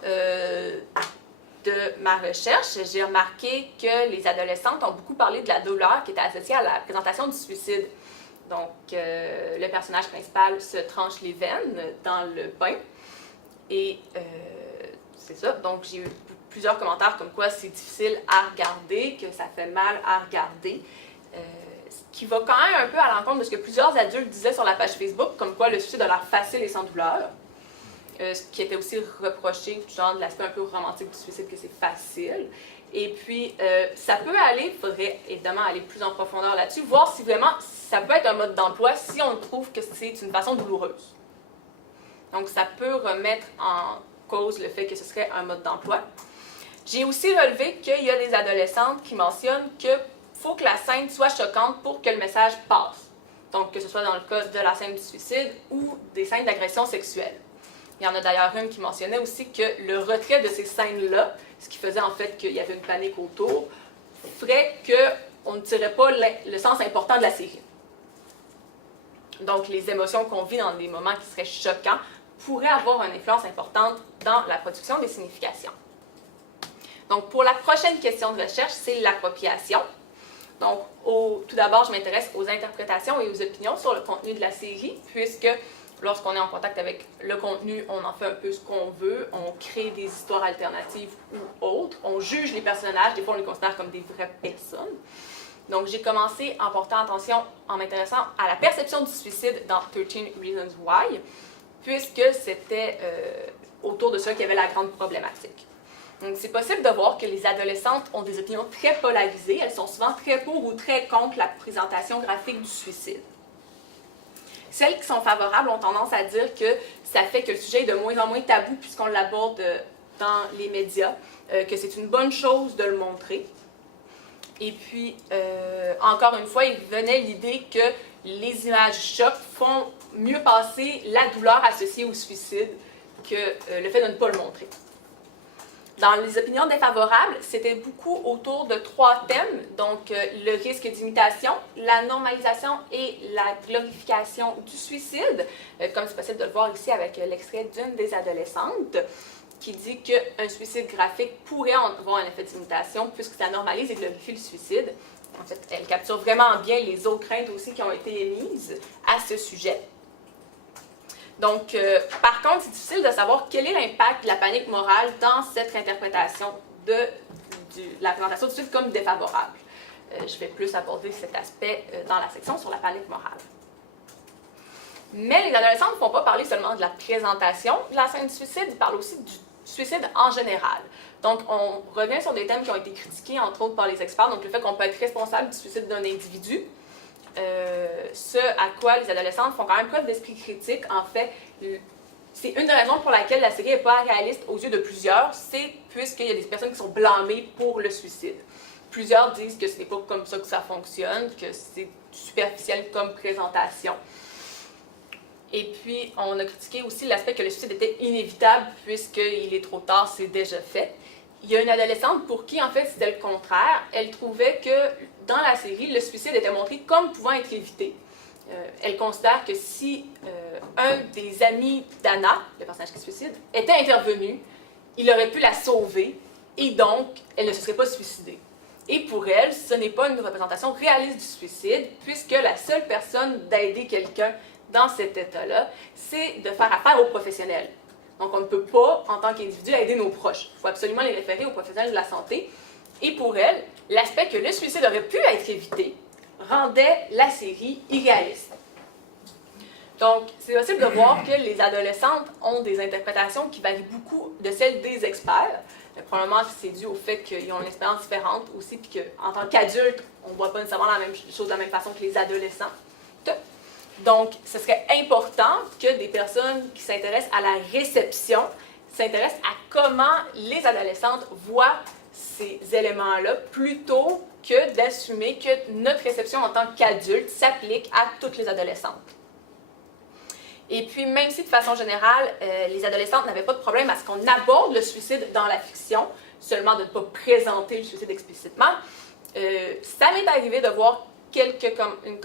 de ma recherche, j'ai remarqué que les adolescentes ont beaucoup parlé de la douleur qui était associée à la présentation du suicide. Donc, le personnage principal se tranche les veines dans le pain, et c'est ça. Donc, j'ai eu plusieurs commentaires comme quoi c'est difficile à regarder, que ça fait mal à regarder, ce qui va quand même un peu à l'encontre de ce que plusieurs adultes disaient sur la page Facebook, comme quoi le suicide a l'air facile et sans douleur, ce qui était aussi reproché, genre de l'aspect un peu romantique du suicide, que c'est facile. Et puis, ça peut aller, il faudrait évidemment aller plus en profondeur là-dessus, voir si vraiment ça peut être un mode d'emploi si on trouve que c'est une façon douloureuse. Donc, Donc, ça peut remettre en cause le fait que ce serait un mode d'emploi. J'ai aussi relevé qu'il y a des adolescentes qui mentionnent qu'il faut que la scène soit choquante pour que le message passe. Donc, que ce soit dans le cas de la scène du suicide ou des scènes d'agression sexuelle. Il y en a d'ailleurs une qui mentionnait aussi que le retrait de ces scènes-là, ce qui faisait en fait qu'il y avait une panique autour, ferait qu'on ne tirait pas le sens important de la série. Donc, les émotions qu'on vit dans des moments qui seraient choquants pourraient avoir une influence importante dans la production des significations. Donc, pour la prochaine question de recherche, c'est l'appropriation. Donc, tout d'abord, je m'intéresse aux interprétations et aux opinions sur le contenu de la série, puisque lorsqu'on est en contact avec le contenu, on en fait un peu ce qu'on veut, on crée des histoires alternatives ou autres, on juge les personnages, des fois on les considère comme des vraies personnes. Donc, j'ai commencé en portant attention, en m'intéressant à la perception du suicide dans 13 Reasons Why, puisque c'était autour de ça qu'il y avait la grande problématique. Donc, c'est possible de voir que les adolescentes ont des opinions très polarisées. Elles sont souvent très pour ou très contre la présentation graphique du suicide. Celles qui sont favorables ont tendance à dire que ça fait que le sujet est de moins en moins tabou puisqu'on l'aborde dans les médias, que c'est une bonne chose de le montrer. Et puis, encore une fois, il venait l'idée que les images choc font mieux passer la douleur associée au suicide que le fait de ne pas le montrer. Dans les opinions défavorables, c'était beaucoup autour de 3 thèmes, donc le risque d'imitation, la normalisation et la glorification du suicide, comme c'est possible de le voir ici avec l'extrait d'une des adolescentes, qui dit qu'un suicide graphique pourrait avoir un effet d'imitation puisque ça normalise et glorifie le suicide. En fait, elle capture vraiment bien les autres craintes aussi qui ont été émises à ce sujet. Donc, par contre, c'est difficile de savoir quel est l'impact de la panique morale dans cette interprétation de la présentation du suicide comme défavorable. Je vais plus aborder cet aspect dans la section sur la panique morale. Mais les adolescents ne font pas parler seulement de la présentation de la scène du suicide, ils parlent aussi du suicide en général. Donc, on revient sur des thèmes qui ont été critiqués, entre autres par les experts, donc le fait qu'on peut être responsable du suicide d'un individu, ce à quoi les adolescentes font quand même preuve d'esprit critique. En fait, c'est une des raisons pour laquelle la série n'est pas réaliste aux yeux de plusieurs, c'est puisqu'il y a des personnes qui sont blâmées pour le suicide. Plusieurs disent que ce n'est pas comme ça que ça fonctionne, que c'est superficiel comme présentation. Et puis, on a critiqué aussi l'aspect que le suicide était inévitable puisqu'il est trop tard, c'est déjà fait. Il y a une adolescente pour qui, en fait, c'était le contraire. Elle trouvait que, dans la série, le suicide était montré comme pouvant être évité. Elle considère que si un des amis d'Anna, le personnage qui se suicide, était intervenu, il aurait pu la sauver et donc, elle ne se serait pas suicidée. Et pour elle, ce n'est pas une représentation réaliste du suicide puisque la seule personne d'aider quelqu'un dans cet état-là, c'est de faire affaire aux professionnels. Donc, on ne peut pas, en tant qu'individu, aider nos proches. Il faut absolument les référer aux professionnels de la santé. Et pour elle, l'aspect que le suicide aurait pu être évité rendait la série irréaliste. Donc, c'est possible de voir que les adolescentes ont des interprétations qui varient beaucoup de celles des experts. Probablement que c'est dû au fait qu'ils ont une expérience différente aussi, puis qu'en tant qu'adultes, on ne voit pas nécessairement la même chose de la même façon que les adolescents. Donc, ce serait important que des personnes qui s'intéressent à la réception s'intéressent à comment les adolescentes voient ces éléments-là plutôt que d'assumer que notre réception en tant qu'adulte s'applique à toutes les adolescentes. Et puis, même si de façon générale, les adolescentes n'avaient pas de problème à ce qu'on aborde le suicide dans la fiction, seulement de ne pas présenter le suicide explicitement, ça m'est arrivé de voir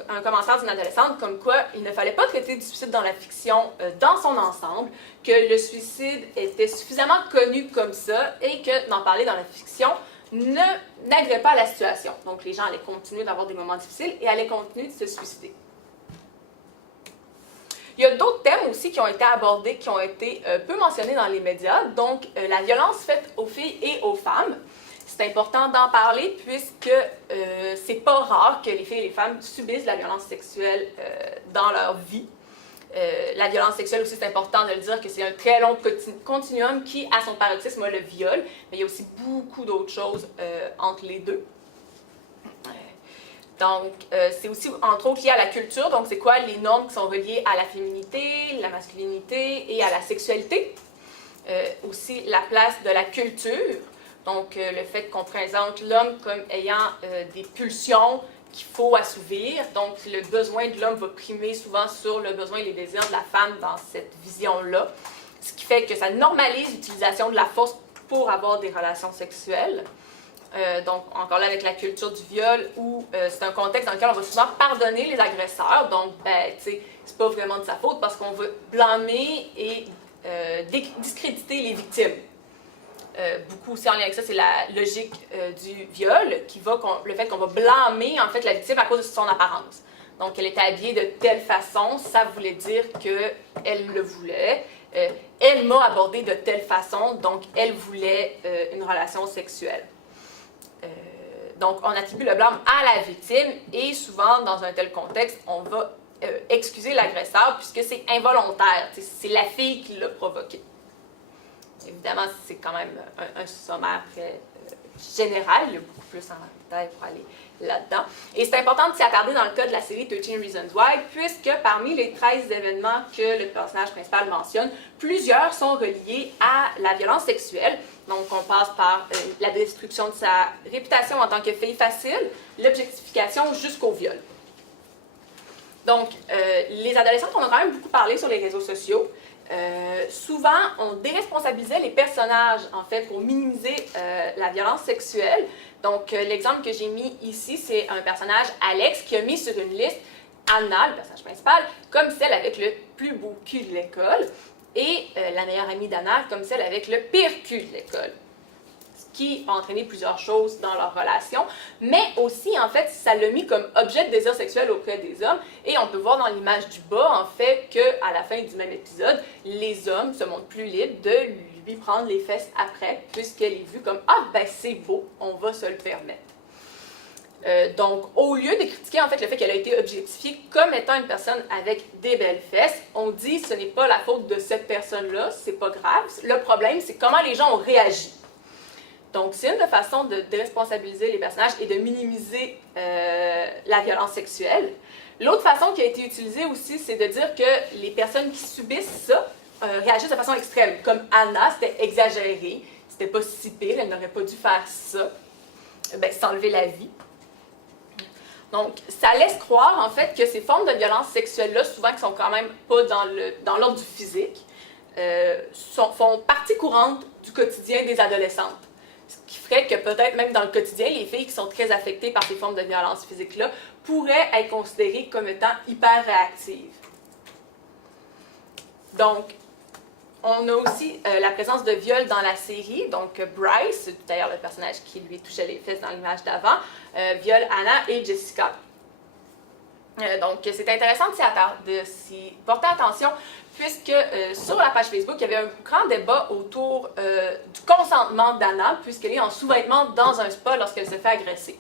un commentaire d'une adolescente comme quoi il ne fallait pas traiter du suicide dans la fiction dans son ensemble, que le était suffisamment connu comme ça et que d'en parler dans la fiction n'agrée pas la situation. Donc les gens allaient continuer d'avoir des moments difficiles et allaient continuer de se suicider. Il y a d'autres thèmes aussi qui ont été abordés, qui ont été peu mentionnés dans les médias, donc la violence faite aux filles et aux femmes. C'est important d'en parler puisque c'est pas rare que les filles et les femmes subissent la violence sexuelle dans leur vie. La violence sexuelle aussi, c'est important de le dire que c'est un très long continuum qui, à son paroxysme, a le viol, mais il y a aussi beaucoup d'autres choses entre les deux. Donc, c'est aussi, entre autres, lié à la culture. Donc, c'est quoi les normes qui sont reliées à la féminité, la masculinité et à la sexualité. Aussi, la place de la culture. Donc, le fait qu'on présente l'homme comme ayant des pulsions qu'il faut assouvir. Donc, le besoin de l'homme va primer souvent sur le besoin et les désirs de la femme dans cette vision-là. Ce qui fait que ça normalise l'utilisation de la force pour avoir des relations sexuelles. Donc, encore là, avec la culture du viol, où c'est un contexte dans lequel on va souvent pardonner les agresseurs. Donc, ben, tu sais, c'est pas vraiment de sa faute parce qu'on va blâmer et discréditer les victimes. Beaucoup aussi en lien avec ça, c'est la logique du viol, le fait qu'on va blâmer en fait la victime à cause de son apparence. Donc, elle était habillée de telle façon, ça voulait dire qu'elle le voulait. Elle m'a abordé de telle façon, donc elle voulait une relation sexuelle. Donc, on attribue le blâme à la victime et souvent, dans un tel contexte, on va excuser l'agresseur puisque c'est involontaire. C'est la fille qui l'a provoqué. Évidemment, c'est quand même un sommaire très général. Il y a beaucoup plus en détail pour aller là-dedans. Et c'est important de s'y attarder dans le cas de la série 13 Reasons Why, puisque parmi les 13 événements que le personnage principal mentionne, plusieurs sont reliés à la violence sexuelle. Donc, on passe par la destruction de sa réputation en tant que fille facile, l'objectification jusqu'au viol. Donc, les adolescentes, on a quand même beaucoup parlé sur les réseaux sociaux. Souvent, on déresponsabilisait les personnages, en fait, pour minimiser la violence sexuelle. Donc, l'exemple que j'ai mis ici, c'est un personnage, Alex, qui a mis sur une liste Anna, le personnage principal, comme celle avec le plus beau cul de l'école, et la meilleure amie d'Anna comme celle avec le pire cul de l'école. Ce qui a entraîné plusieurs choses dans leur relation, mais aussi, en fait, ça l'a mis comme objet de désir sexuel auprès des hommes, et on peut voir dans l'image du bas, en fait, qu'à la fin du même épisode, les hommes se montrent plus libres de lui prendre les fesses après, puisqu'elle est vue comme « Ah, ben c'est beau, on va se le permettre ». Donc, au lieu de critiquer en fait le fait qu'elle a été objectifiée comme étant une personne avec des belles fesses, on dit ce n'est pas la faute de cette personne-là, c'est pas grave. Le problème, c'est comment les gens ont réagi. Donc, c'est une façon de déresponsabiliser les personnages et de minimiser la violence sexuelle. L'autre façon qui a été utilisée aussi, c'est de dire que les personnes qui subissent ça réagissent de façon extrême. Comme Anna, c'était exagéré, c'était pas si pire, elle n'aurait pas dû faire ça, ben, s'enlever la vie. Donc, ça laisse croire, en fait, que ces formes de violence sexuelle-là, souvent qui sont quand même pas dans l'ordre du physique, font partie courante du quotidien des adolescentes. Ce qui ferait que peut-être même dans le quotidien, les filles qui sont très affectées par ces formes de violence physique-là pourraient être considérées comme étant hyper réactives. Donc, on a aussi la présence de viol dans la série. Donc, Bryce, d'ailleurs le personnage qui lui touchait les fesses dans l'image d'avant, viole Anna et Jessica. Donc, c'est intéressant de s'y porter attention, puisque sur la page Facebook, il y avait un grand débat autour du consentement d'Anna, puisqu'elle est en sous-vêtements dans un spa lorsqu'elle se fait agresser.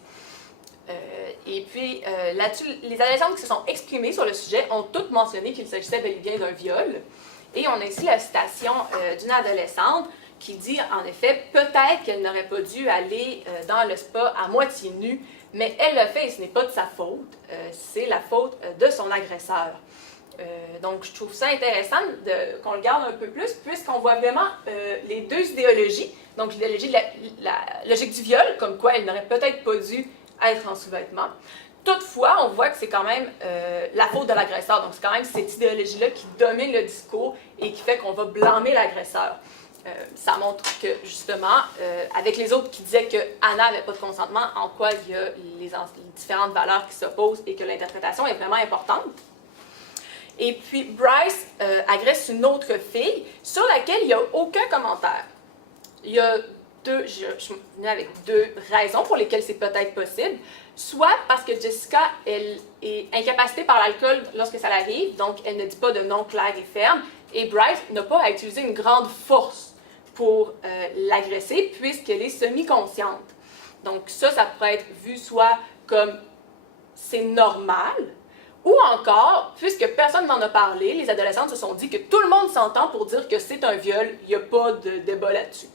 Et puis, là-dessus, les adolescentes qui se sont exprimées sur le sujet ont toutes mentionné qu'il s'agissait bel et bien d'un viol. Et on a ici la citation d'une adolescente qui dit, en effet, peut-être qu'elle n'aurait pas dû aller dans le spa à moitié nue, mais elle le fait et ce n'est pas de sa faute, c'est la faute de son agresseur. Donc, je trouve ça intéressant qu'on le garde un peu plus, puisqu'on voit vraiment les deux idéologies. Donc, l'idéologie de la logique du viol, comme quoi elle n'aurait peut-être pas dû être en sous-vêtements. Toutefois, on voit que c'est quand même la faute de l'agresseur. Donc, c'est quand même cette idéologie-là qui domine le discours et qui fait qu'on va blâmer l'agresseur. Ça montre que, justement, avec les autres qui disaient que Anna n'avait pas de consentement, en quoi il y a les différentes valeurs qui s'opposent et que l'interprétation est vraiment importante. Et puis, Bryce agresse une autre fille sur laquelle il n'y a aucun commentaire. Il y a je suis venue avec deux raisons pour lesquelles c'est peut-être possible. Soit parce que Jessica, elle est incapacitée par l'alcool lorsque ça l'arrive, donc elle ne dit pas de non clair et ferme, et Bryce n'a pas à utiliser une grande force pour l'agresser, puisqu'elle est semi-consciente. Donc ça pourrait être vu soit comme c'est normal, ou encore, puisque personne n'en a parlé, les adolescentes se sont dit que tout le monde s'entend pour dire que c'est un viol, il n'y a pas de débat là-dessus.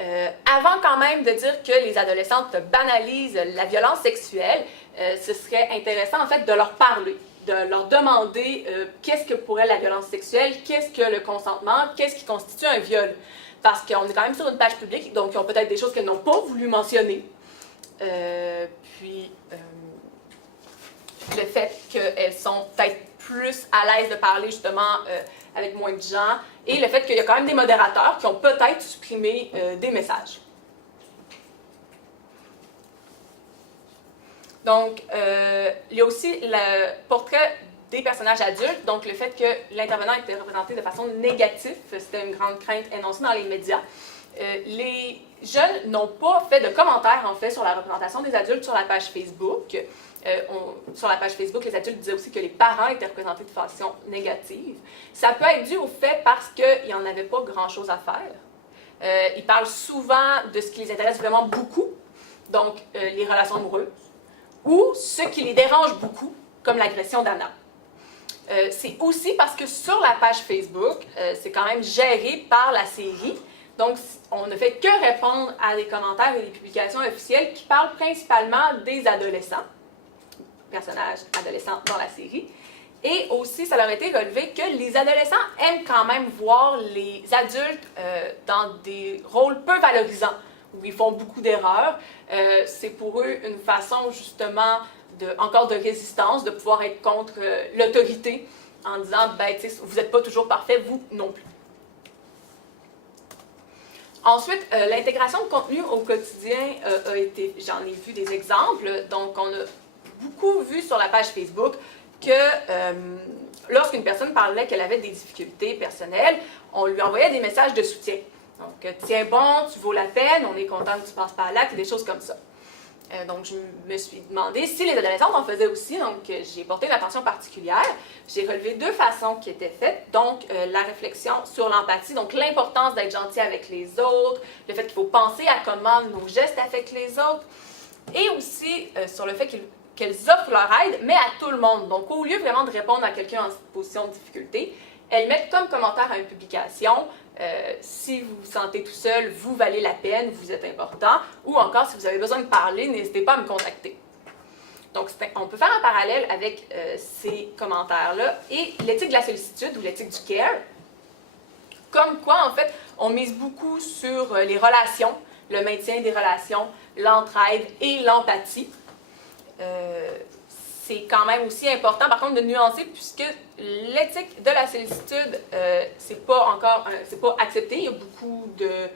Avant quand même de dire que les adolescentes banalisent la violence sexuelle, ce serait intéressant en fait de leur parler, de leur demander qu'est-ce que pour elles la violence sexuelle, qu'est-ce que le consentement, qu'est-ce qui constitue un viol. Parce qu'on est quand même sur une page publique, donc ils ont peut-être des choses qu'elles n'ont pas voulu mentionner. Puis le fait qu'elles sont peut-être plus à l'aise de parler justement avec moins de gens, et le fait qu'il y a quand même des modérateurs qui ont peut-être supprimé des messages. Donc, il y a aussi le portrait des personnages adultes, donc le fait que l'intervenant était représenté de façon négative, c'était une grande crainte énoncée dans les médias. Les jeunes n'ont pas fait de commentaires, en fait, sur la représentation des adultes sur la page Facebook. Sur la page Facebook, les adultes disaient aussi que les parents étaient représentés de façon négative. Ça peut être dû au fait parce qu'il n'y en avait pas grand-chose à faire. Ils parlent souvent de ce qui les intéresse vraiment beaucoup, donc les relations amoureuses, ou ce qui les dérange beaucoup, comme l'agression d'Anna. C'est aussi parce que sur la page Facebook, c'est quand même géré par la série. Donc, on ne fait que répondre à des commentaires et des publications officielles qui parlent principalement des adolescents, personnages adolescents dans la série. Et aussi, ça leur a été relevé que les adolescents aiment quand même voir les adultes dans des rôles peu valorisants, où ils font beaucoup d'erreurs. C'est pour eux une façon, justement, encore de résistance, de pouvoir être contre l'autorité, en disant, ben, tu sais, vous n'êtes pas toujours parfait, vous non plus. Ensuite, l'intégration de contenu au quotidien a été, j'en ai vu des exemples, donc on a beaucoup vu sur la page Facebook que lorsqu'une personne parlait qu'elle avait des difficultés personnelles, on lui envoyait des messages de soutien. Donc, tiens bon, tu vaux la peine, on est content que tu passes par là, des choses comme ça. Donc, je me suis demandé si les adolescentes en faisaient aussi, donc j'ai porté une attention particulière. J'ai relevé deux façons qui étaient faites, donc la réflexion sur l'empathie, donc l'importance d'être gentil avec les autres, le fait qu'il faut penser à comment nos gestes affectent les autres, et aussi sur le fait qu'elles offrent leur aide, mais à tout le monde. Donc, au lieu vraiment de répondre à quelqu'un en position de difficulté, elles mettent comme commentaire à une publication si vous vous sentez tout seul, vous valez la peine, vous êtes important, ou encore si vous avez besoin de parler, n'hésitez pas à me contacter. Donc, on peut faire un parallèle avec ces commentaires-là et l'éthique de la sollicitude ou l'éthique du care. Comme quoi, en fait, on mise beaucoup sur les relations, le maintien des relations, l'entraide et l'empathie. C'est quand même aussi important, par contre, de nuancer, puisque l'éthique de la sollicitude, c'est pas accepté. Il y a beaucoup de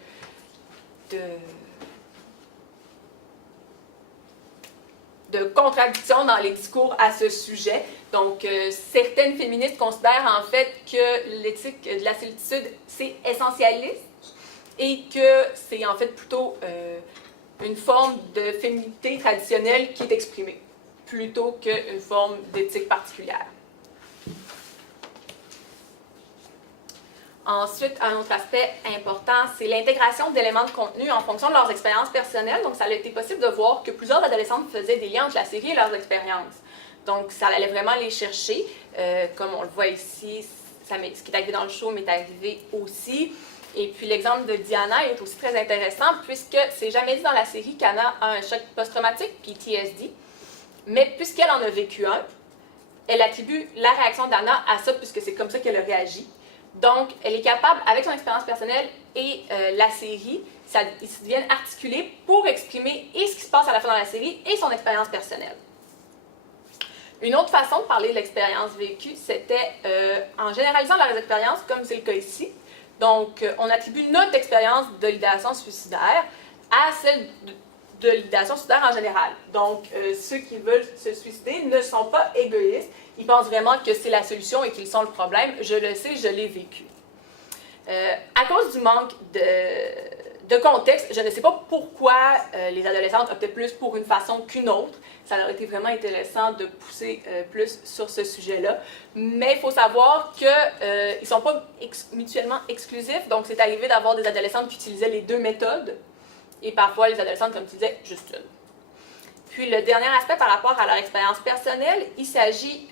contradictions dans les discours à ce sujet. Donc, certaines féministes considèrent en fait que l'éthique de la sollicitude, c'est essentialiste et que c'est en fait plutôt une forme de féminité traditionnelle qui est exprimée, plutôt qu'une forme d'éthique particulière. Ensuite, un autre aspect important, c'est l'intégration d'éléments de contenu en fonction de leurs expériences personnelles. Donc, ça a été possible de voir que plusieurs adolescentes faisaient des liens entre la série et leurs expériences. Donc, ça allait vraiment les chercher. Comme on le voit ici, ce qui est arrivé dans le show m'est arrivé aussi. Et puis, l'exemple de Diana est aussi très intéressant puisque c'est jamais dit dans la série qu'Anna a un choc post-traumatique, PTSD. Mais puisqu'elle en a vécu un, elle attribue la réaction d'Anna à ça puisque c'est comme ça qu'elle a réagi. Donc, elle est capable, avec son expérience personnelle et la série, ils se deviennent articulés pour exprimer et ce qui se passe à la fin dans la série et son expérience personnelle. Une autre façon de parler de l'expérience vécue, c'était en généralisant leurs expériences, comme c'est le cas ici. Donc, on attribue notre expérience de l'idéation suicidaire à celle de l'idéation suicidaire en général. Donc, ceux qui veulent se suicider ne sont pas égoïstes. Ils pensent vraiment que c'est la solution et qu'ils sont le problème. Je le sais, je l'ai vécu. À cause du manque de contexte, je ne sais pas pourquoi les adolescentes optaient plus pour une façon qu'une autre. Ça aurait été vraiment intéressant de pousser plus sur ce sujet-là. Mais il faut savoir qu'ils ne sont pas mutuellement exclusifs. Donc, c'est arrivé d'avoir des adolescentes qui utilisaient les deux méthodes. Et parfois, les adolescentes, comme tu disais, juste une. Puis, le dernier aspect par rapport à leur expérience personnelle, il s'agit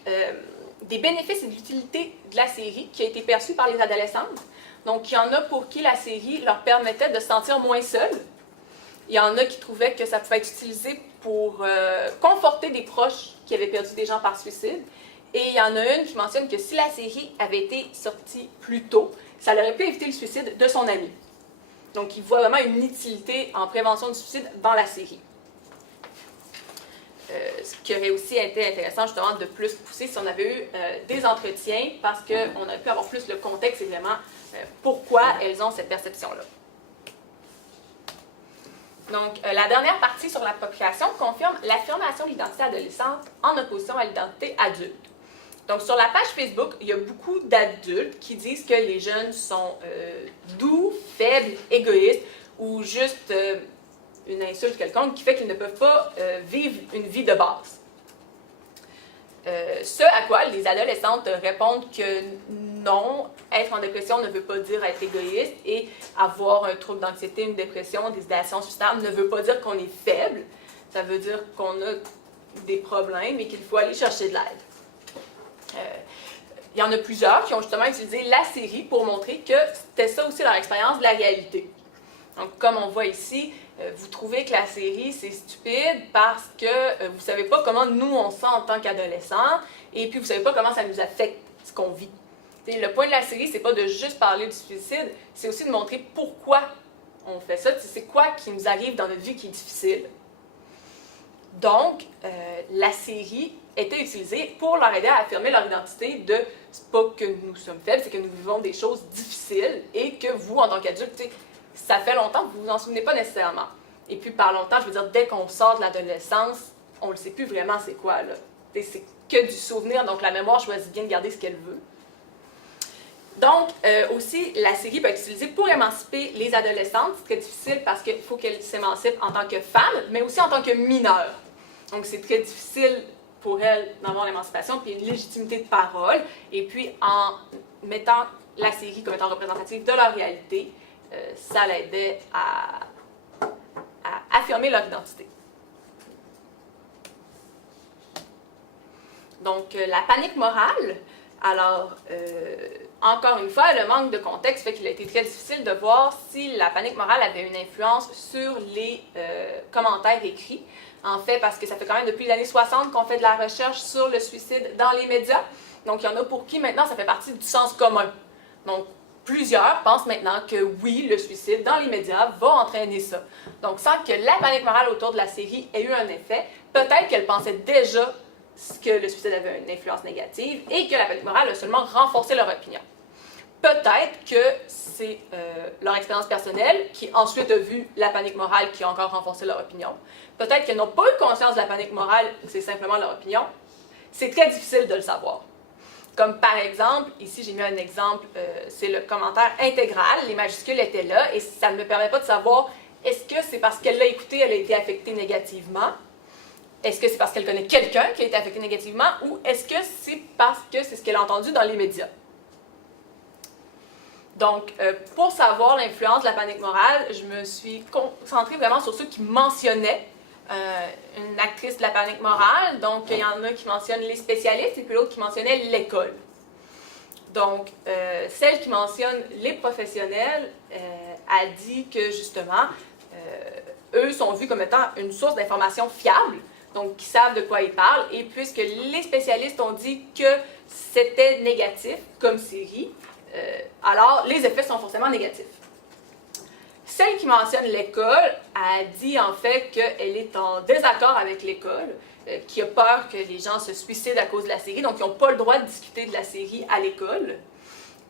des bénéfices et de l'utilité de la série qui a été perçue par les adolescentes. Donc, il y en a pour qui la série leur permettait de se sentir moins seuls. Il y en a qui trouvaient que ça pouvait être utilisé pour conforter des proches qui avaient perdu des gens par suicide. Et il y en a une qui mentionne que si la série avait été sortie plus tôt, ça aurait pu éviter le suicide de son ami. Donc, il voit vraiment une utilité en prévention du suicide dans la série. Ce qui aurait aussi été intéressant, justement, de plus pousser si on avait eu des entretiens, parce qu'on aurait pu avoir plus le contexte et vraiment pourquoi elles ont cette perception-là. Donc, la dernière partie sur l'appropriation confirme l'affirmation de l'identité adolescente en opposition à l'identité adulte. Donc, sur la page Facebook, il y a beaucoup d'adultes qui disent que les jeunes sont doux, faibles, égoïstes ou juste une insulte quelconque qui fait qu'ils ne peuvent pas vivre une vie de base. Ce à quoi les adolescentes répondent que non, être en dépression ne veut pas dire être égoïste et avoir un trouble d'anxiété, une dépression, des idéations suicidaires ne veut pas dire qu'on est faible. Ça veut dire qu'on a des problèmes et qu'il faut aller chercher de l'aide. Il y en a plusieurs qui ont justement utilisé la série pour montrer que c'était ça aussi leur expérience de la réalité. Donc, comme on voit ici, vous trouvez que la série, c'est stupide parce que vous ne savez pas comment nous, on se sent en tant qu'adolescents et puis vous ne savez pas comment ça nous affecte, ce qu'on vit. T'sais, le point de la série, c'est pas de juste parler du suicide, c'est aussi de montrer pourquoi on fait ça, c'est quoi qui nous arrive dans notre vie qui est difficile. Donc, la série était utilisée pour leur aider à affirmer leur identité de c'est pas que nous sommes faibles, c'est que nous vivons des choses difficiles et que vous, en tant qu'adulte, ça fait longtemps que vous vous en souvenez pas nécessairement. Et puis, par longtemps, je veux dire, dès qu'on sort de l'adolescence, on ne sait plus vraiment c'est quoi, là. C'est que du souvenir, donc la mémoire choisit bien de garder ce qu'elle veut. Donc, aussi, la série peut être utilisée pour émanciper les adolescentes. C'est très difficile parce qu'il faut qu'elles s'émancipent en tant que femmes, mais aussi en tant que mineures. Donc, c'est très difficile pour elles d'avoir l'émancipation, puis une légitimité de parole. Et puis, en mettant la série comme étant représentative de leur réalité, ça l'aidait à affirmer leur identité. Donc, la panique morale, alors, encore une fois, le manque de contexte fait qu'il a été très difficile de voir si la panique morale avait une influence sur les commentaires écrits. En fait, parce que ça fait quand même depuis les années 60 qu'on fait de la recherche sur le suicide dans les médias. Donc, il y en a pour qui maintenant ça fait partie du sens commun. Donc, plusieurs pensent maintenant que oui, le suicide dans les médias va entraîner ça. Donc, sans que la panique morale autour de la série ait eu un effet, peut-être qu'elle pensait déjà que le suicide avait une influence négative et que la panique morale a seulement renforcé leur opinion. Peut-être que c'est leur expérience personnelle qui ensuite a vu la panique morale qui a encore renforcé leur opinion. Peut-être qu'elles n'ont pas eu conscience de la panique morale, c'est simplement leur opinion. C'est très difficile de le savoir. Comme par exemple, ici j'ai mis un exemple, c'est le commentaire intégral, les majuscules étaient là et ça ne me permet pas de savoir est-ce que c'est parce qu'elle l'a écouté, elle a été affectée négativement? Est-ce que c'est parce qu'elle connaît quelqu'un qui a été affecté négativement ou est-ce que c'est parce que c'est ce qu'elle a entendu dans les médias? Donc, pour savoir l'influence de la panique morale, je me suis concentrée vraiment sur ceux qui mentionnaient une actrice de la panique morale. Donc, il y en a qui mentionnent les spécialistes et puis l'autre qui mentionnait l'école. Donc, celle qui mentionne les professionnels a dit que, justement, eux sont vus comme étant une source d'information fiable, donc qui savent de quoi ils parlent, et puisque les spécialistes ont dit que c'était négatif comme série, alors les effets sont forcément négatifs. Celle qui mentionne l'école a dit en fait qu'elle est en désaccord avec l'école, qui a peur que les gens se suicident à cause de la série, donc ils n'ont pas le droit de discuter de la série à l'école.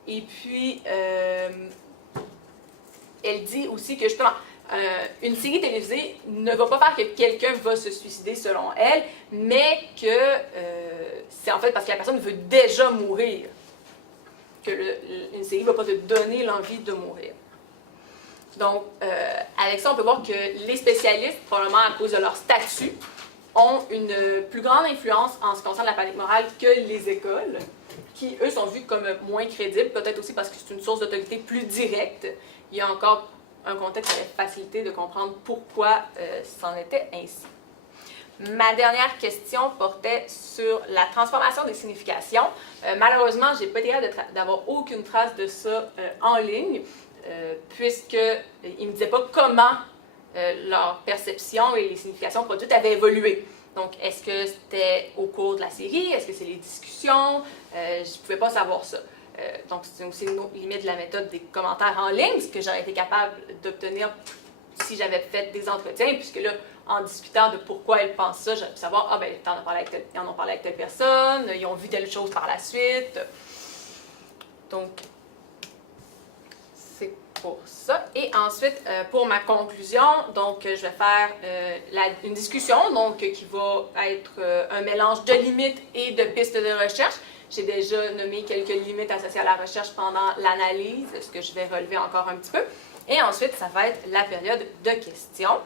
Et puis, elle dit aussi que justement, une série télévisée ne va pas faire que quelqu'un va se suicider selon elle, mais que c'est en fait parce que la personne veut déjà mourir, que une série ne va pas te donner l'envie de mourir. Donc, avec ça, on peut voir que les spécialistes, probablement à cause de leur statut, ont une plus grande influence en ce qui concerne la panique morale que les écoles, qui, eux, sont vus comme moins crédibles, peut-être aussi parce que c'est une source d'autorité plus directe. Il y a encore un contexte qui a facilité de comprendre pourquoi c'en était ainsi. Ma dernière question portait sur la transformation des significations. Malheureusement, je n'ai pas été capable d'avoir aucune trace de ça en ligne, puisqu'ils ne me disaient pas comment leur perception et les significations produites avaient évolué. Donc, est-ce que c'était au cours de la série? Est-ce que c'est les discussions? Je ne pouvais pas savoir ça. Donc, c'est aussi une autre limite de la méthode des commentaires en ligne, ce que j'aurais été capable d'obtenir si j'avais fait des entretiens, puisque là, en discutant de pourquoi ils pensent ça, j'aurais pu savoir, ah ben, ils en ont parlé avec telle personne, ils ont vu telle chose par la suite. Donc, c'est pour ça. Et ensuite, pour ma conclusion, donc, je vais faire une discussion, donc, qui va être un mélange de limites et de pistes de recherche. J'ai déjà nommé quelques limites associées à la recherche pendant l'analyse, ce que je vais relever encore un petit peu. Et ensuite, ça va être la période de questions.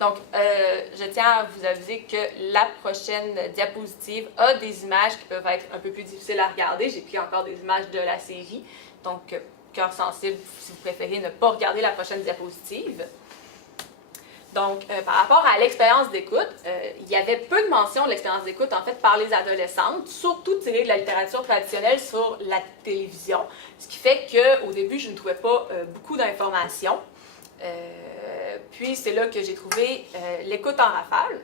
Donc, je tiens à vous aviser que la prochaine diapositive a des images qui peuvent être un peu plus difficiles à regarder. J'ai pris encore des images de la série. Donc, cœur sensible, si vous préférez ne pas regarder la prochaine diapositive. Donc, par rapport à l'expérience d'écoute, il y avait peu de mention de l'expérience d'écoute, en fait, par les adolescentes, surtout tirée de la littérature traditionnelle sur la télévision, ce qui fait qu'au début, je ne trouvais pas beaucoup d'informations. Puis, c'est là que j'ai trouvé l'écoute en rafale.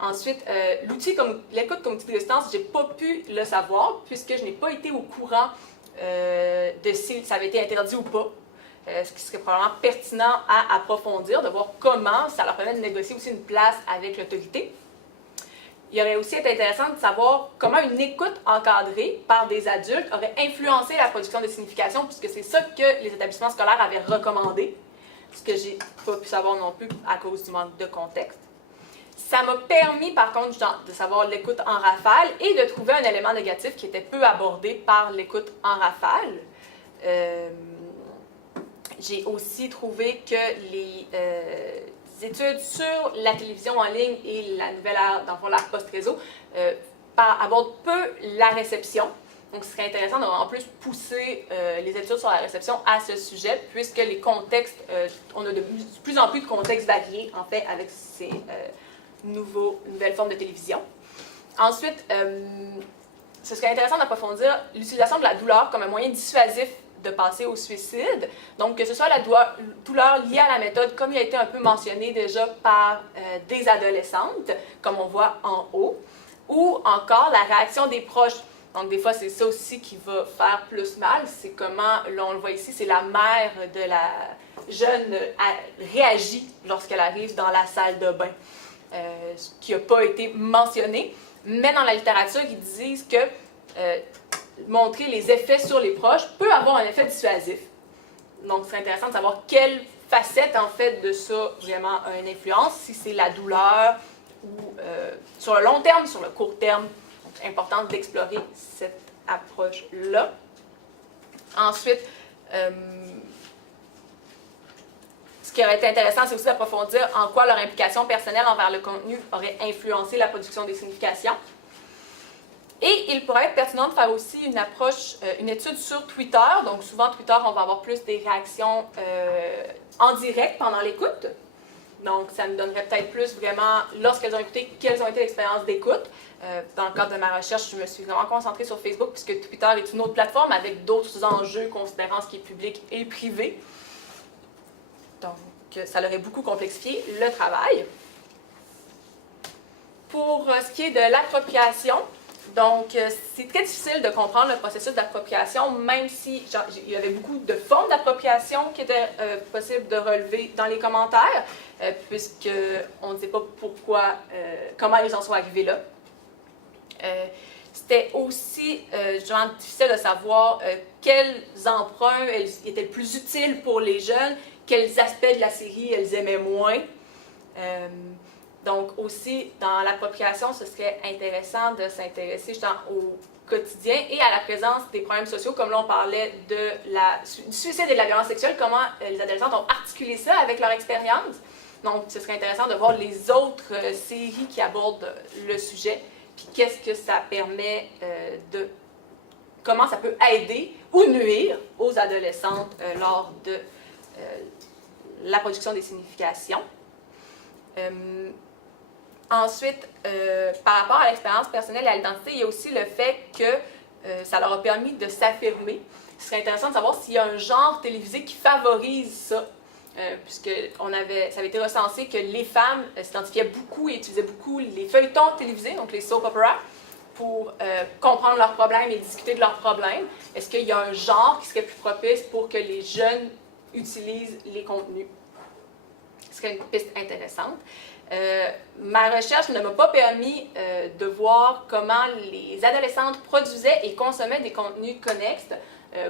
Ensuite, l'outil comme l'écoute comme outil de résistance, je n'ai pas pu le savoir, puisque je n'ai pas été au courant de si ça avait été interdit ou pas. Ce qui serait probablement pertinent à approfondir, de voir comment ça leur permet de négocier aussi une place avec l'autorité. Il aurait aussi été intéressant de savoir comment une écoute encadrée par des adultes aurait influencé la production de signification, puisque c'est ça que les établissements scolaires avaient recommandé, ce que j'ai pas pu savoir non plus à cause du manque de contexte. Ça m'a permis, par contre, de savoir l'écoute en rafale et de trouver un élément négatif qui était peu abordé par l'écoute en rafale. J'ai aussi trouvé que les études sur la télévision en ligne et la nouvelle ère, dans le fond, l'ère post-réseau, abordent peu la réception. Donc, ce serait intéressant de en plus pousser les études sur la réception à ce sujet, puisque les contextes, on a de plus en plus de contextes variés, en fait, avec ces nouvelles formes de télévision. Ensuite, ce serait intéressant d'approfondir l'utilisation de la douleur comme un moyen dissuasif de passer au suicide. Donc, que ce soit la douleur liée à la méthode, comme il a été un peu mentionné déjà par des adolescentes, comme on voit en haut, ou encore la réaction des proches. Donc, des fois, c'est ça aussi qui va faire plus mal. C'est comment, là, on le voit ici, c'est la mère de la jeune réagit lorsqu'elle arrive dans la salle de bain, ce qui n'a pas été mentionné. Mais dans la littérature, ils disent que montrer les effets sur les proches peut avoir un effet dissuasif. Donc, c'est intéressant de savoir quelle facette, en fait, de ça vraiment a une influence, si c'est la douleur ou sur le long terme, sur le court terme. C'est important d'explorer cette approche-là. Ensuite, ce qui aurait été intéressant, c'est aussi d'approfondir en quoi leur implication personnelle envers le contenu aurait influencé la production des significations. Et il pourrait être pertinent de faire aussi une étude sur Twitter. Donc, souvent, Twitter, on va avoir plus des réactions en direct pendant l'écoute. Donc, ça me donnerait peut-être plus vraiment, lorsqu'elles ont écouté, quelles ont été l'expérience d'écoute. Dans le cadre de ma recherche, je me suis vraiment concentrée sur Facebook, puisque Twitter est une autre plateforme avec d'autres enjeux, considérant ce qui est public et privé. Donc, ça aurait beaucoup complexifié le travail. Pour ce qui est de l'appropriation, donc, c'est très difficile de comprendre le processus d'appropriation, même si il y avait beaucoup de formes d'appropriation qui étaient possibles de relever dans les commentaires, puisqu'on ne sait pas pourquoi, comment ils en sont arrivés là. C'était aussi difficile de savoir quels emprunts étaient le plus utiles pour les jeunes, quels aspects de la série elles aimaient moins. Donc aussi, dans l'appropriation, ce serait intéressant de s'intéresser au quotidien et à la présence des problèmes sociaux, comme là on parlait du suicide et de la violence sexuelle, comment les adolescentes ont articulé ça avec leur expérience. Donc, ce serait intéressant de voir les autres séries qui abordent le sujet, puis qu'est-ce que ça permet comment ça peut aider ou nuire aux adolescentes lors de la production des significations. Ensuite, par rapport à l'expérience personnelle et à l'identité, il y a aussi le fait que ça leur a permis de s'affirmer. Ce serait intéressant de savoir s'il y a un genre télévisé qui favorise ça, puisque ça avait été recensé que les femmes s'identifiaient beaucoup et utilisaient beaucoup les feuilletons télévisés, donc les soap operas, pour comprendre leurs problèmes et discuter de leurs problèmes. Est-ce qu'il y a un genre qui serait plus propice pour que les jeunes utilisent les contenus? Ce serait une piste intéressante. Ma recherche ne m'a pas permis de voir comment les adolescentes produisaient et consommaient des contenus connexes,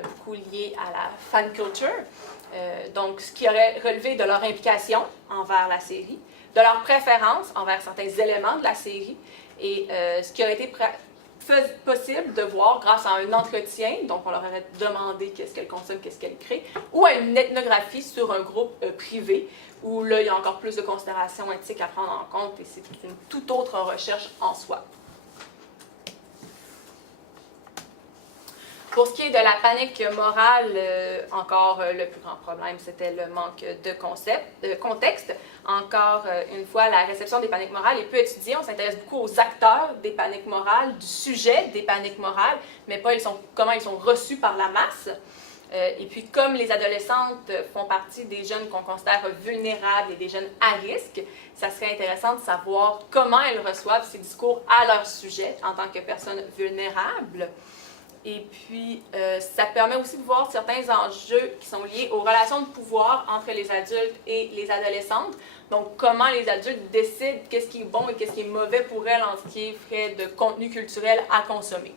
beaucoup liés à la fan culture, donc ce qui aurait relevé de leur implication envers la série, de leur préférence envers certains éléments de la série, et ce qui aurait été possible de voir grâce à un entretien, donc on leur aurait demandé qu'est-ce qu'elles consomment, qu'est-ce qu'elles créent, ou à une ethnographie sur un groupe privé, où là, il y a encore plus de considérations éthiques à prendre en compte, et c'est une toute autre recherche en soi. Pour ce qui est de la panique morale, encore le plus grand problème, c'était le manque de contexte. Encore une fois, la réception des paniques morales est peu étudiée. On s'intéresse beaucoup aux acteurs des paniques morales, du sujet des paniques morales, mais pas comment ils sont reçus par la masse. Et puis, comme les adolescentes font partie des jeunes qu'on considère vulnérables et des jeunes à risque, ça serait intéressant de savoir comment elles reçoivent ces discours à leur sujet en tant que personnes vulnérables. Et puis, ça permet aussi de voir certains enjeux qui sont liés aux relations de pouvoir entre les adultes et les adolescentes. Donc, comment les adultes décident qu'est-ce qui est bon et qu'est-ce qui est mauvais pour elles en ce qui est fait de contenu culturel à consommer.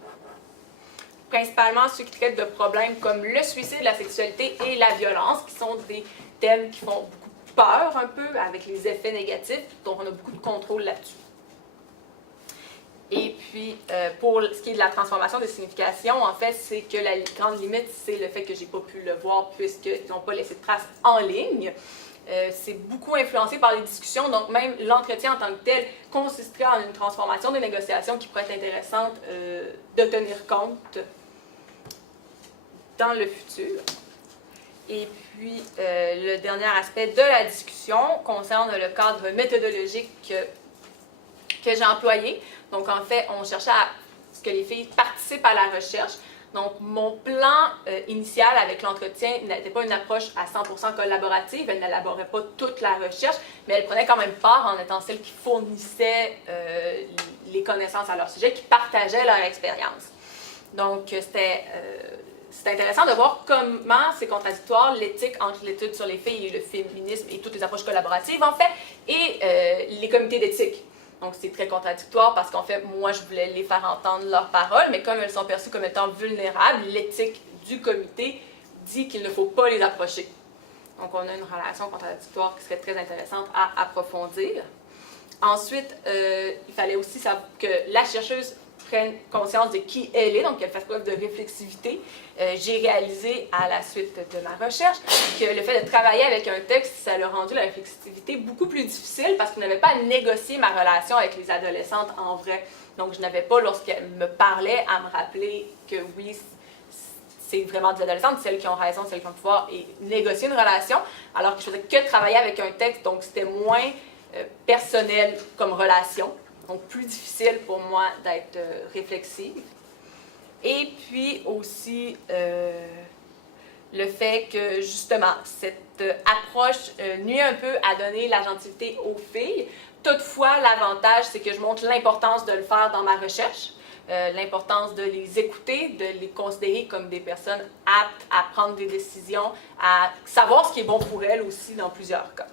Principalement ceux qui traitent de problèmes comme le suicide, la sexualité et la violence, qui sont des thèmes qui font beaucoup peur un peu, avec les effets négatifs, donc on a beaucoup de contrôle là-dessus. Et puis, pour ce qui est de la transformation de signification, en fait, c'est que la grande limite, c'est le fait que j'ai pas pu le voir puisqu'ils n'ont pas laissé de traces en ligne. C'est beaucoup influencé par les discussions, donc même l'entretien en tant que tel consisterait en une transformation des négociations qui pourrait être intéressante de tenir compte dans le futur. Et puis, le dernier aspect de la discussion concerne le cadre méthodologique que j'ai employé. Donc, en fait, on cherchait à ce que les filles participent à la recherche. Donc, mon plan initial avec l'entretien n'était pas une approche à 100% collaborative. Elle n'élaborait pas toute la recherche, mais elle prenait quand même part en étant celle qui fournissait les connaissances à leur sujet, qui partageait leur expérience. Donc, c'était intéressant de voir comment c'est contradictoire l'éthique entre l'étude sur les filles et le féminisme et toutes les approches collaboratives, en fait, et les comités d'éthique. Donc, c'est très contradictoire parce qu'en fait, moi, je voulais les faire entendre leurs paroles, mais comme elles sont perçues comme étant vulnérables, l'éthique du comité dit qu'il ne faut pas les approcher. Donc, on a une relation contradictoire qui serait très intéressante à approfondir. Ensuite, il fallait aussi que la chercheuse prenne conscience de qui elle est, donc qu'elle fasse preuve de réflexivité. J'ai réalisé à la suite de ma recherche que le fait de travailler avec un texte, ça a rendu la réflexivité beaucoup plus difficile parce que je n'avais pas à négocier ma relation avec les adolescentes en vrai. Donc, je n'avais pas, lorsqu'elles me parlaient, à me rappeler que oui, c'est vraiment des adolescentes, celles qui ont raison, celles qui ont le pouvoir, et négocier une relation, alors que je faisais que travailler avec un texte, donc c'était moins personnel comme relation. Donc, plus difficile pour moi d'être réflexive. Et puis aussi, le fait que, justement, cette approche nuit un peu à donner la gentilité aux filles. Toutefois, l'avantage, c'est que je montre l'importance de le faire dans ma recherche, l'importance de les écouter, de les considérer comme des personnes aptes à prendre des décisions, à savoir ce qui est bon pour elles aussi dans plusieurs cas.